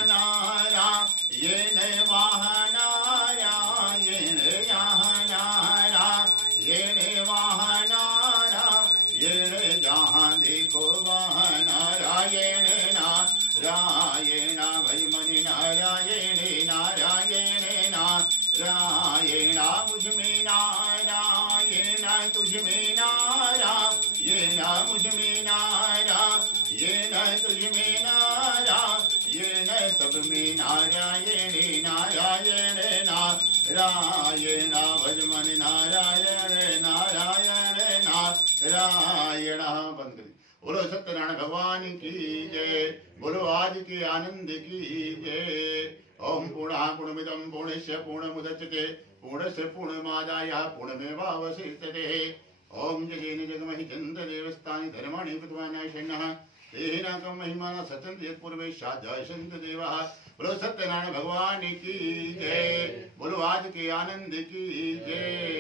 नारायण महानारायण नारायण महानारायण जहाँ देखो वहाँ नारायण नारायण भजमनि नारायण नारायण नारायण मुझ में नारायण तुझ में नारायण मुझ में नारायण तुझ में नारायण सब में नारायण नारायण नारायण भजमनि नारायण नारायण नारायण। बंद करिए। बोलो सत्यनारायण भगवान की जय। बोलो आज के आनंद की जय। ओम पूर्णः पूर्णमिदं पूर्णस्य पूर्णमुदच्यते पूर्णस्य पूर्णमादाय पूर्णमेवावशिष्यते। ओम जगेन जगमहि चन्द्रदेवस्तानि धर्माणि कृतवानाशन्नः तेनाकं महिमाना सचन्ति यत्पूर्वे साध्यासन्त देवाः। बोलो सत्यनारायण भगवान की जय। बोलो आज के आनंद की जय।